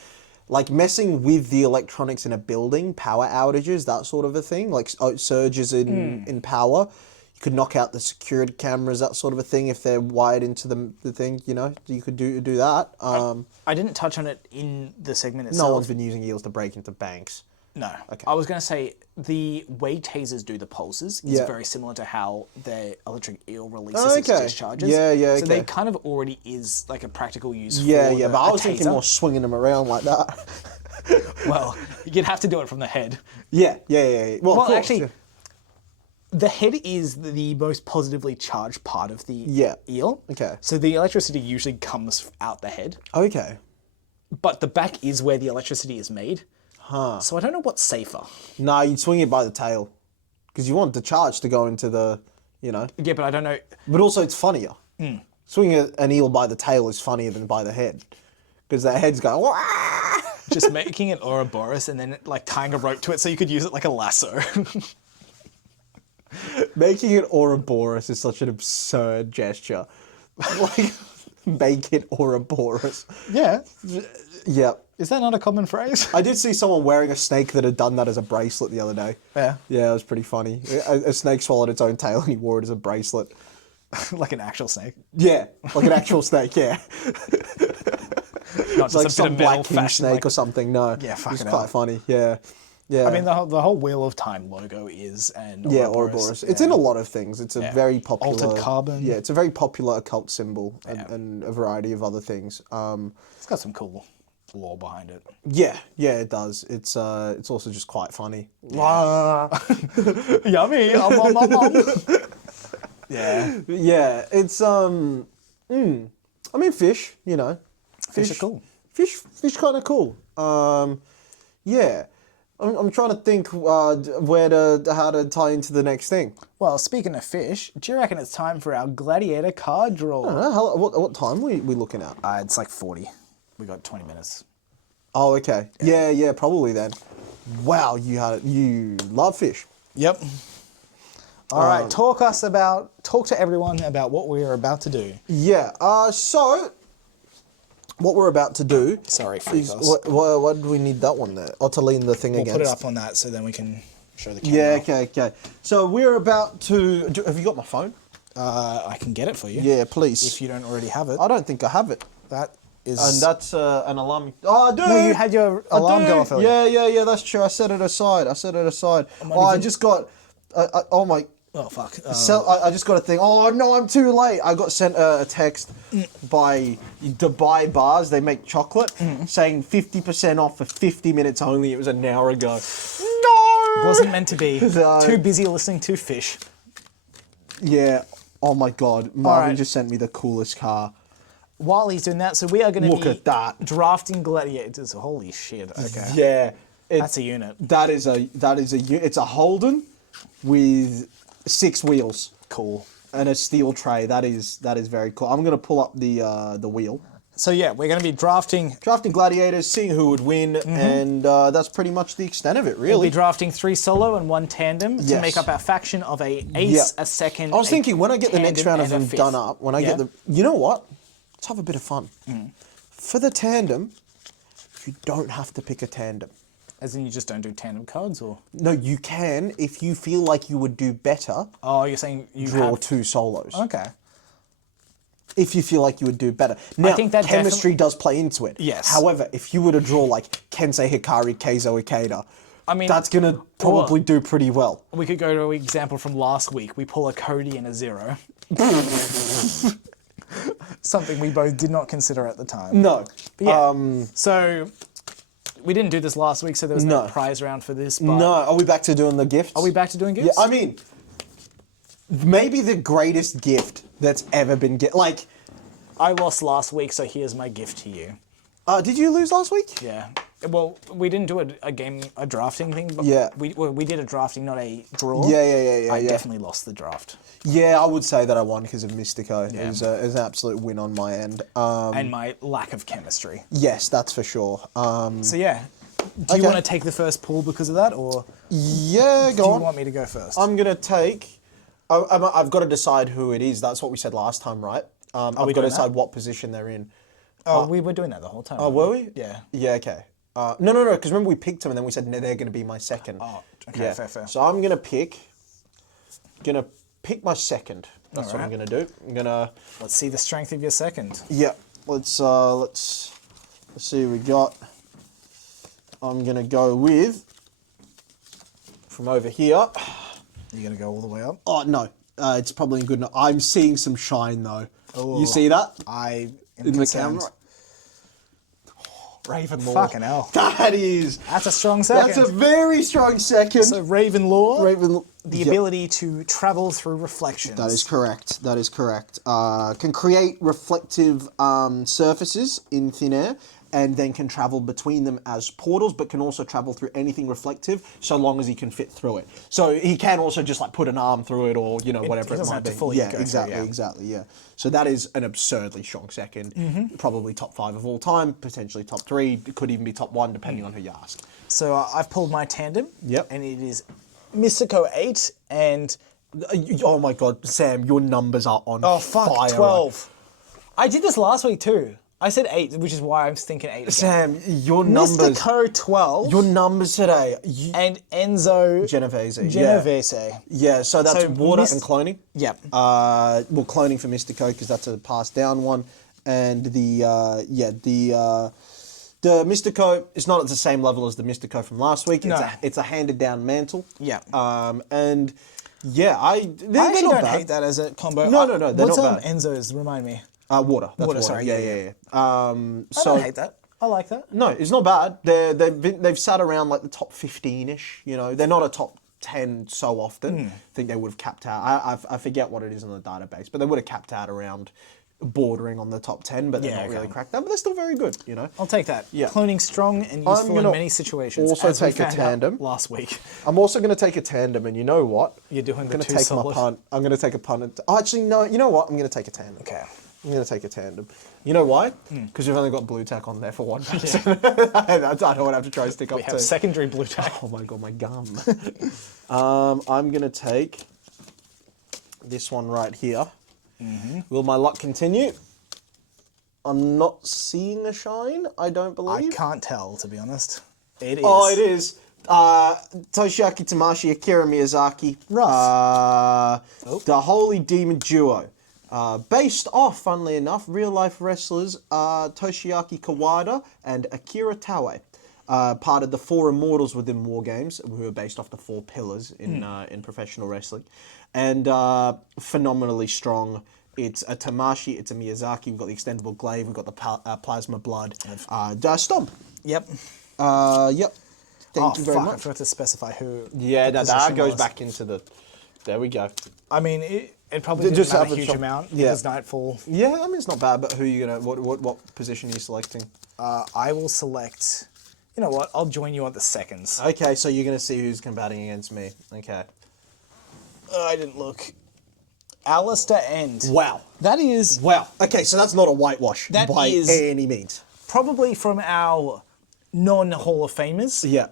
like messing with the electronics in a building, power outages, that sort of a thing, like surges in power. You could knock out the security cameras, that sort of a thing, if they're wired into the thing, you could do that. I didn't touch on it in the segment itself. No one's been using eels to break into banks. No. Okay. I was going to say, the way tasers do the pulses is very similar to how the electric eel releases its discharges. So they kind of already is like a practical use for but I was thinking more swinging them around like that. Well, you'd have to do it from the head. Yeah. Well, of course, actually... The head is the most positively charged part of the eel. Okay. So the electricity usually comes out the head. Okay. But the back is where the electricity is made. Huh. So I don't know what's safer. No, you'd swing it by the tail. Because you want the charge to go into the, Yeah, but I don't know. But also it's funnier. Swinging an eel by the tail is funnier than by the head. Because the head's going, wah! Just making it Ouroboros and then like tying a rope to it so you could use it like a lasso. Making it Ouroboros is such an absurd gesture. Like, make it Ouroboros. Yeah. Yep. Is that not a common phrase? I did see someone wearing a snake that had done that as a bracelet the other day. Yeah. Yeah, it was pretty funny. A snake swallowed its own tail and he wore it as a bracelet. Like an actual snake? Yeah, like an actual snake, yeah. Not just like a some bit of black king metal snake or something, no. Yeah, fucking It's hell. quite funny, yeah. Yeah. I mean, the whole Wheel of Time logo is an Ouroboros. Yeah, Ouroboros. It's in a lot of things. It's a very popular... Altered carbon. Yeah, it's a very popular occult symbol and a variety of other things. It's got some cool lore behind it. Yeah, it does. It's also just quite funny. Yummy! Yeah. Yeah, it's... I mean, fish, you know. Fish are cool. Fish kind of cool. Yeah. I'm trying to think how to tie into the next thing. Well, speaking of fish, do you reckon it's time for our gladiator card draw? I don't know. What time we looking at? It's like 40. We got 20 minutes. Oh, okay. Yeah, probably then. Wow, you love fish. Yep. All right, talk to everyone about what we are about to do. Yeah. So what we're about to do. Sorry, is, why do we need that one there? Oh, to lean the thing against. We'll put it up on that so then we can show the camera. Yeah. Okay. So we're about to. Have you got my phone? I can get it for you. Yeah, please. If you don't already have it. I don't think I have it. That is. And that's an alarm. Oh, I do. No, you had your alarm go off earlier. Yeah. That's true. I set it aside. I just got. Oh my. Oh fuck! I just got a thing. Oh no, I'm too late. I got sent a text by Dubai Bars. They make chocolate, saying 50% off for 50 minutes only. It was an hour ago. No, wasn't meant to be. No. Too busy listening to fish. Yeah. Oh my god, Marvin just sent me the coolest car. While he's doing that, so we are going to Look at that. Drafting gladiators. Holy shit! Okay. Yeah, that's a unit. That is a it's a Holden with 6 wheels. Cool. And a steel tray. That is very cool. I'm gonna pull up the wheel. So yeah, we're gonna be drafting gladiators, seeing who would win, and that's pretty much the extent of it, really. We'll be drafting 3 solo and 1 tandem to make up our faction of a ace, a second. I was thinking when I get the next round of them done up, when I get the, you know what? Let's have a bit of fun. For the tandem, you don't have to pick a tandem. As in you just don't do tandem cards, or? No, you can if you feel like you would do better. Oh, you're saying you draw 2 solos. Okay. If you feel like you would do better. Now, I think that chemistry does play into it. Yes. However, if you were to draw like Kensei Hikari, Keizo Ikeda, I mean, that's going to probably do pretty well. We could go to an example from last week. We pull a Cody and a 0. Something we both did not consider at the time. No. But yeah, so we didn't do this last week, so there was no prize round for this. But no. Are we back to doing the gifts? Are we back to doing gifts? Yeah, I mean, maybe the greatest gift that's ever been Like, I lost last week, so here's my gift to you. Did you lose last week? Yeah. Well, we didn't do a drafting thing, but we did a drafting, not a draw. Yeah. I definitely lost the draft. Yeah, I would say that I won because of Mystico. Yeah. It was an absolute win on my end. And my lack of chemistry. Yes, that's for sure. So yeah, do you want to take the first pull because of that, or? Yeah, go on. Do you want me to go first? I'm going to take... I've got to decide who it is. That's what we said last time, right? I've got to decide what position they're in. Oh, we were doing that the whole time. Oh, were we? Yeah. Yeah, okay. No, because remember we picked them and then we said, no, they're going to be my second. Oh, okay, fair. So I'm going to pick my second. That's what I'm going to do. I'm going to... Let's see the strength of your second. Yeah. Let's see what we got. I'm going to go with, from over here. You're going to go all the way up? Oh, no. It's probably good enough. I'm seeing some shine, though. Oh, you see that? In the camera. Ravenlaw. Fucking hell. That's a strong second. That's a very strong second. So Ravenlaw. The ability to travel through reflections. That is correct. Can create reflective surfaces in thin air and then can travel between them as portals, but can also travel through anything reflective so long as he can fit through it. So he can also just like put an arm through it, or whatever it might be. Exactly. Yeah. So that is an absurdly strong second. Probably top 5 of all time, potentially top 3. It could even be top 1 depending on who you ask. So I've pulled my tandem. Yep. And it is Mystico 8 and... Oh my God, Sam, your numbers are on fire. 12. I did this last week too. I said 8, which is why I'm thinking 8 again. Sam, your numbers... Mystico 12. Your numbers today. And Enzo... Genovese. Yeah, so that's water and cloning. Yep. Well, cloning for Mystico, because that's a passed down one. And the Mystico is not at the same level as the Mystico from last week. It's a handed down mantle. Yeah. And yeah, I actually don't hate that as a combo. No, they're not bad. What's Enzo's? Remind me. Water. That's water. Sorry. Yeah. I don't hate that. I like that. No, it's not bad. They've sat around like the top 15-ish. They're not a top 10 so often. I think they would have capped out. I forget what it is in the database, but they would have capped out around bordering on the top 10, but they're not really cracked that. But they're still very good. I'll take that. Yeah. Cloning strong and useful in many situations. Also take a tandem. Last week. I'm also going to take a tandem, and you know what? You're doing the 2 take solid. my punt. I'm going to take a punt. Actually, no. You know what? I'm going to take a tandem. Okay. I'm going to take a tandem. You know why? Because we've only got blue tack on there for one person. I don't have to try and stick up We have secondary blue tack. Oh my God, my gum. I'm going to take this one right here. Will my luck continue? I'm not seeing a shine, I don't believe. I can't tell, to be honest. It is. Oh, it is. Toshiaki Tamashi, Akira Miyazaki. Rough. The Holy Demon Duo. Based off, funnily enough, real-life wrestlers Toshiaki Kawada and Akira Taue. Part of the 4 immortals within War Games, who are based off the 4 pillars in professional wrestling. And phenomenally strong. It's a Tamashi, it's a Miyazaki, we've got the extendable glaive, we've got the plasma blood. Stomp. Yep. Yep. Thank you very much. I forgot to specify who. Yeah, that goes back into the... There we go. I mean, it probably didn't matter a huge amount. Yeah. It was Nightfall. Yeah, I mean, it's not bad, but who are you going to... What position are you selecting? I will select... You know what? I'll join you on the seconds. Okay, so you're going to see who's combating against me. Okay. I didn't look. Alistair End. Wow. That is... Wow. Okay, so that's not a whitewash by any means. Probably from our non-Hall of Famers. Yeah.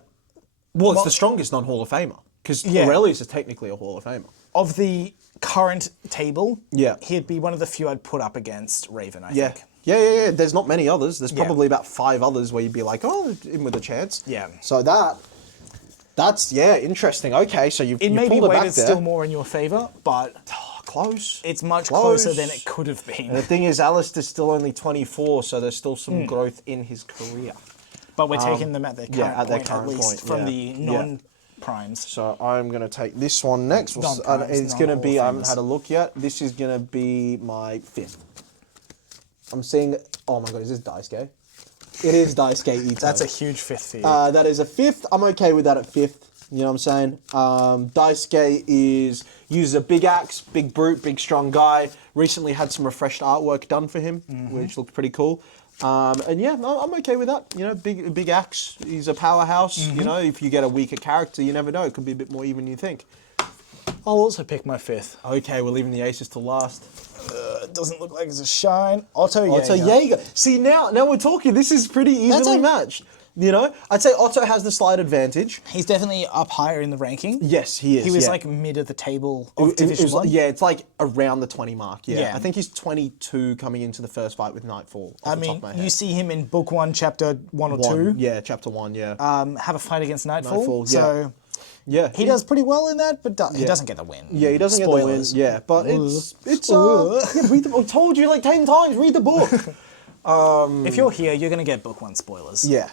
Well, it's the strongest non-Hall of Famer, because Aurelius is technically a Hall of Famer. Of the current table, yeah, he'd be one of the few I'd put up against Raven, I think. Yeah. There's not many others. There's probably about 5 others where you'd be like, oh, in with a chance. Yeah. So that's interesting. Okay, so you've it may be pulled it weighted back there. still more in your favour, but close. It's much closer than it could have been. And the thing is, Alistair's still only 24, so there's still some growth in his career. But we're taking them at their current point, at least, from the non-primes. So I'm going to take this one next. It's going to be, I haven't had a look yet. This is going to be my 5th. I'm seeing, oh my God, is this Daisuke? It is Daisuke Ito. That's a huge 5th for you. That is a 5th. I'm okay with that at 5th. You know what I'm saying? Daisuke uses a big axe, big brute, big strong guy. Recently had some refreshed artwork done for him, which looked pretty cool. And yeah, I'm okay with that. You know, big axe. He's a powerhouse. You know, if you get a weaker character, you never know. It could be a bit more even than you think. I'll also pick my 5th. Okay, we're leaving the aces to last. It doesn't look like it's a shine. Otto Jaeger. See, now we're talking. This is pretty evenly matched. You know, I'd say Otto has the slight advantage. He's definitely up higher in the ranking. Yes, he is. He was like mid of the table of Division 1. Yeah, it's like around the 20 mark. Yeah. I think he's 22 coming into the first fight with Nightfall. I mean, you see him in Book 1, Chapter 1 or 2. Yeah, Chapter 1, yeah. Have a fight against Nightfall. So yeah, he does pretty well in that, but he doesn't get the win. Yeah, he doesn't get the win. Yeah, but it's read the, I told you like 10 times, read the book. If you're here, you're going to get Book 1 spoilers. Yeah.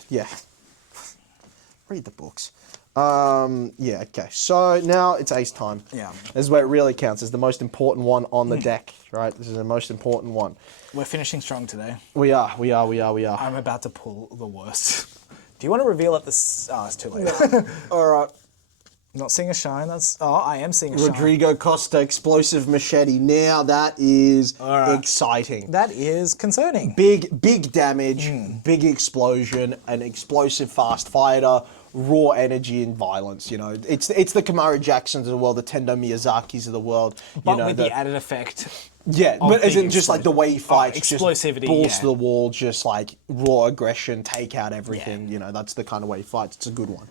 Read the books. Yeah, okay. So now it's ace time. Yeah. This is where it really counts. It's the most important one on the deck, right? This is the most important one. We're finishing strong today. We are. I'm about to pull the worst. Do you want to reveal at this? Oh, it's too late. All right. Not seeing a shine. I am seeing a shine. Rodrigo Costa, explosive machete. Now that is exciting. That is concerning. Big damage, big explosion, an explosive fast fighter, raw energy and violence. You know, it's the Kamaru Jacksons of the world, the Tendo Miyazakis of the world. But with the added effect. Yeah, but isn't just like the way he fights, explosivity, just balls to the wall, just like raw aggression, take out everything. You know, that's the kind of way he fights. It's a good one.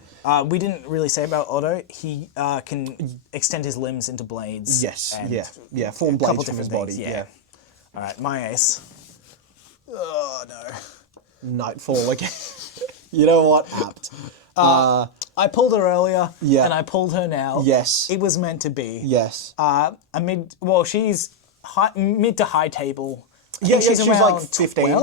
We didn't really say about Otto. He can extend his limbs into blades. Yes, yeah, form blades from his body. Yeah. All right, my ace. Oh no. Nightfall again. You know what? Apt. I pulled her earlier, and I pulled her now. Yes. It was meant to be. Yes. She's mid to high table. She's around like 15,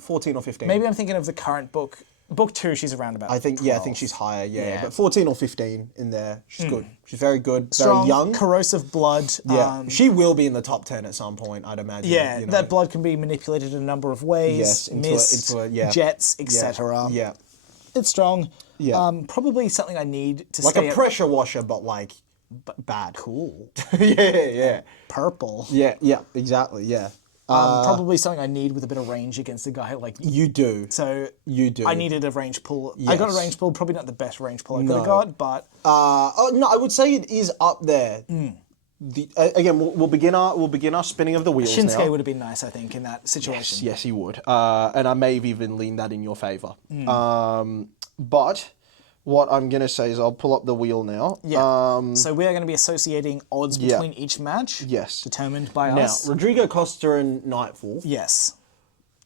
14 or 15. Maybe I'm thinking of the current book. Book 2, she's around about 12. I think she's higher, but 14 or 15 in there. She's good. She's very good, strong, very young. Corrosive blood. Yeah, she will be in the top 10 at some point, I'd imagine. Yeah, that blood can be manipulated in a number of ways. Yes, into jets, etc. Yeah. It's strong. Yeah. Probably something I need to like stay a pressure washer, but like bad. Cool. Yeah. Purple. Yeah, exactly, yeah. Probably something I need with a bit of range against a guy like you do. So you do. I needed a range pull. Yes. I got a range pull, probably not the best range pull I could have got, but no, I would say it is up there. Again, we'll begin our spinning of the wheels. Shinsuke now. would have been nice, I think, in that situation. Yes, he would. And I may have even leaned that in your favour. But what I'm going to say is I'll pull up the wheel now. Yeah. So we are going to be associating odds between each match. Yes. Determined by us. Now, Rodrigo Costa and Nightfall. Yes.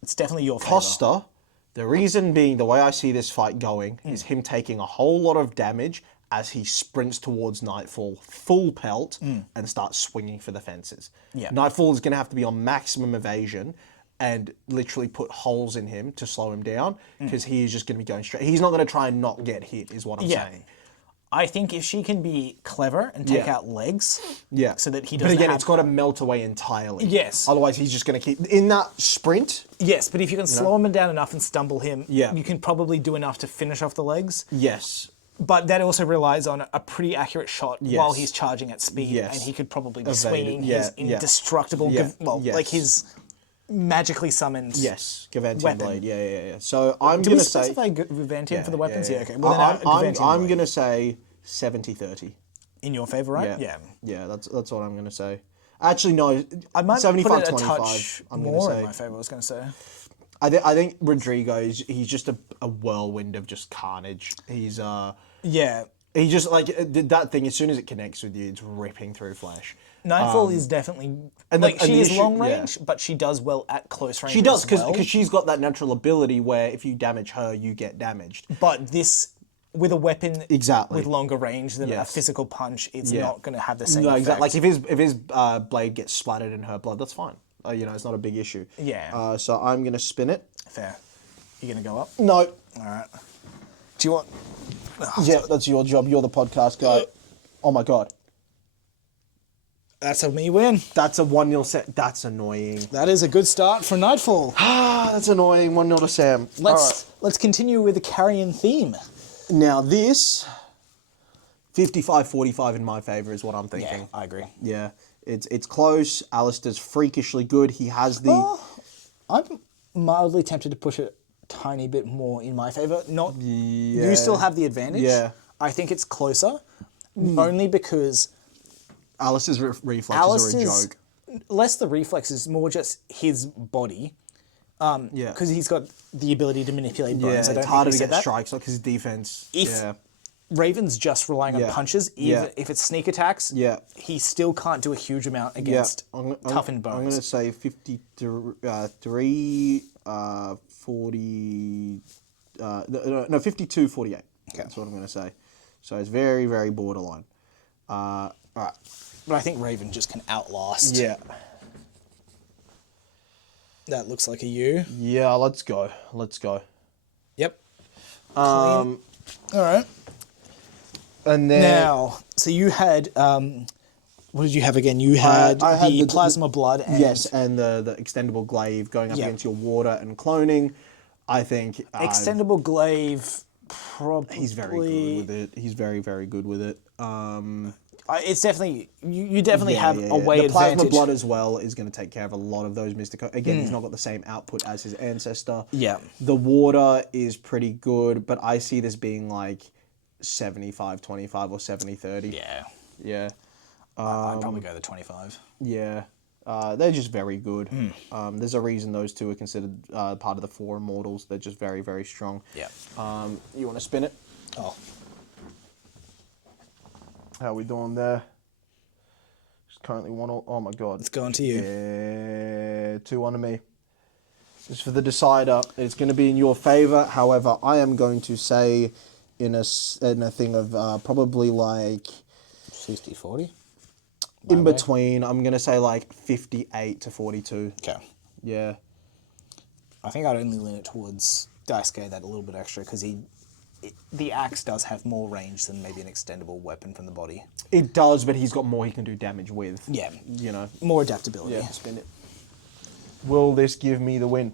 It's definitely your favour. Costa, the reason being, the way I see this fight going, is him taking a whole lot of damage as he sprints towards Nightfall, full pelt, and starts swinging for the fences. Yeah. Nightfall is going to have to be on maximum evasion and literally put holes in him to slow him down, because he is just going to be going straight. He's not going to try and not get hit, is what I'm saying. I think if she can be clever and take out legs, so that he doesn't. But again, it's got to melt away entirely. Yes. Otherwise, he's just going to keep in that sprint. Yes, but if you can slow him down enough and stumble him, Yeah. you can probably do enough to finish off the legs. Yes. But that also relies on a pretty accurate shot while he's charging at speed, Yes. and he could probably be Evaded. swinging his indestructible, like his magically summoned Gavantian weapon. blade. Yeah. So I'm Do going we to say specify Gavantian for the weapons? Yeah, okay. I'm going to say 70-30. In your favour, right? Yeah, that's what I'm going to say. Actually, no, I might 75-25. put it a touch I'm more going to say. in my favour, I was going to say. I think Rodrigo, he's just a whirlwind of just carnage. He's he just like that thing. As soon as it connects with you, it's ripping through flesh. Nightfall is definitely she is long range, but she does well at close range. She does because she's got that natural ability where if you damage her, you get damaged. But this, with a weapon with longer range than a Yes. physical punch, it's not going to have the same. No, effect. exactly. Like if his blade gets splattered in her blood, that's fine. It's not a big issue. Yeah. So I'm gonna spin it. Fair. You going to go up? No. All right. Do you want? Yeah, that's your job. You're the podcast guy. Oh my god. That's a me win. That's a 1-0 set. That's annoying. That is a good start for Nightfall. That's annoying. 1-0 to Sam. Let's continue with the carrion theme. Now this 55-45 in my favour is what I'm thinking. Yeah, I agree. Yeah. It's close. Alistair's freakishly good. He has the I'm mildly tempted to push it a tiny bit more in my favour. You still have the advantage. Yeah. I think it's closer, only because Alistair's reflexes are a joke. Less the reflexes, more just his body. Because he's got the ability to manipulate bones. Yeah, it's harder to get strikes, like his defense. Raven's just relying on punches, even if it's sneak attacks, he still can't do a huge amount against toughened bones. I'm going to say 53, 40, 52, 48. Okay. That's what I'm going to say. So it's very, very borderline. All right. But I think Raven just can outlast. Yeah. That looks like a U. Yeah, let's go. Yep. All right. And then now, so you had what did you have again? You had I had the plasma blood and and the extendable glaive going up against your water and cloning. I think extendable glaive Probably. He's very good with it. He's very, very good with it. It's definitely you definitely have a way advantage. The plasma advantage. blood as well is going to take care of a lot of those mystical. Again, he's not got the same output as his ancestor. Yeah. The water is pretty good, but I see this being like 75-25 or 70-30. Yeah. Yeah. I'd probably go the 25. Yeah. They're just very good. There's a reason those two are considered part of the 4 immortals. They're just very, very strong. Yeah. You want to spin it? Oh. How are we doing there? Just currently 1-1. Oh my god. It's going to you. Yeah, 2-1 to me. Just for the decider, it's going to be in your favour. However, I am going to say in a thing of probably like 60-40? In between, I'm going to say like 58-42. Okay. Yeah. I think I'd only lean it towards Daisuke that a little bit extra because the axe does have more range than maybe an extendable weapon from the body. It does, but he's got more he can do damage with. Yeah. You know. More adaptability. Yeah, spin it. Will this give me the win?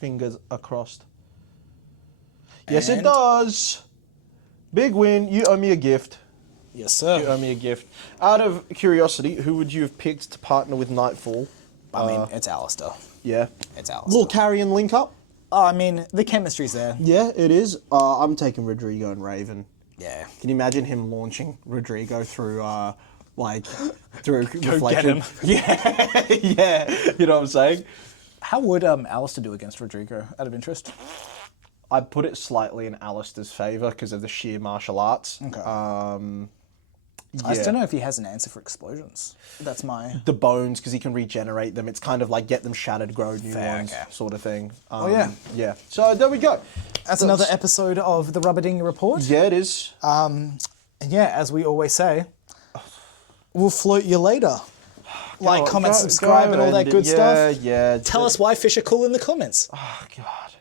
Fingers are crossed. Yes, it does. Big win. You owe me a gift. Yes, sir. You owe me a gift. Out of curiosity, who would you have picked to partner with Nightfall? I mean, it's Alistair. Yeah. It's Alistair. Little carrion link up. Oh, I mean, the chemistry's there. Yeah, it is. I'm taking Rodrigo and Raven. Yeah. Can you imagine him launching Rodrigo through, through Go reflection? get him. Yeah, yeah. You know what I'm saying? How would Alistair do against Rodrigo, out of interest? I'd put it slightly in Alistair's favour because of the sheer martial arts. Okay. I just don't know if he has an answer for explosions. That's my... The bones, because he can regenerate them. It's kind of like get them shattered, grow new ones, sort of thing. Yeah. Yeah. So there we go. That's another episode of the Rubber Dinghy Report. Yeah, it is. And yeah, as we always say, we'll float you later. Like, comment, subscribe, and all that good stuff. Yeah. Tell us why fish are cool in the comments. Oh, God.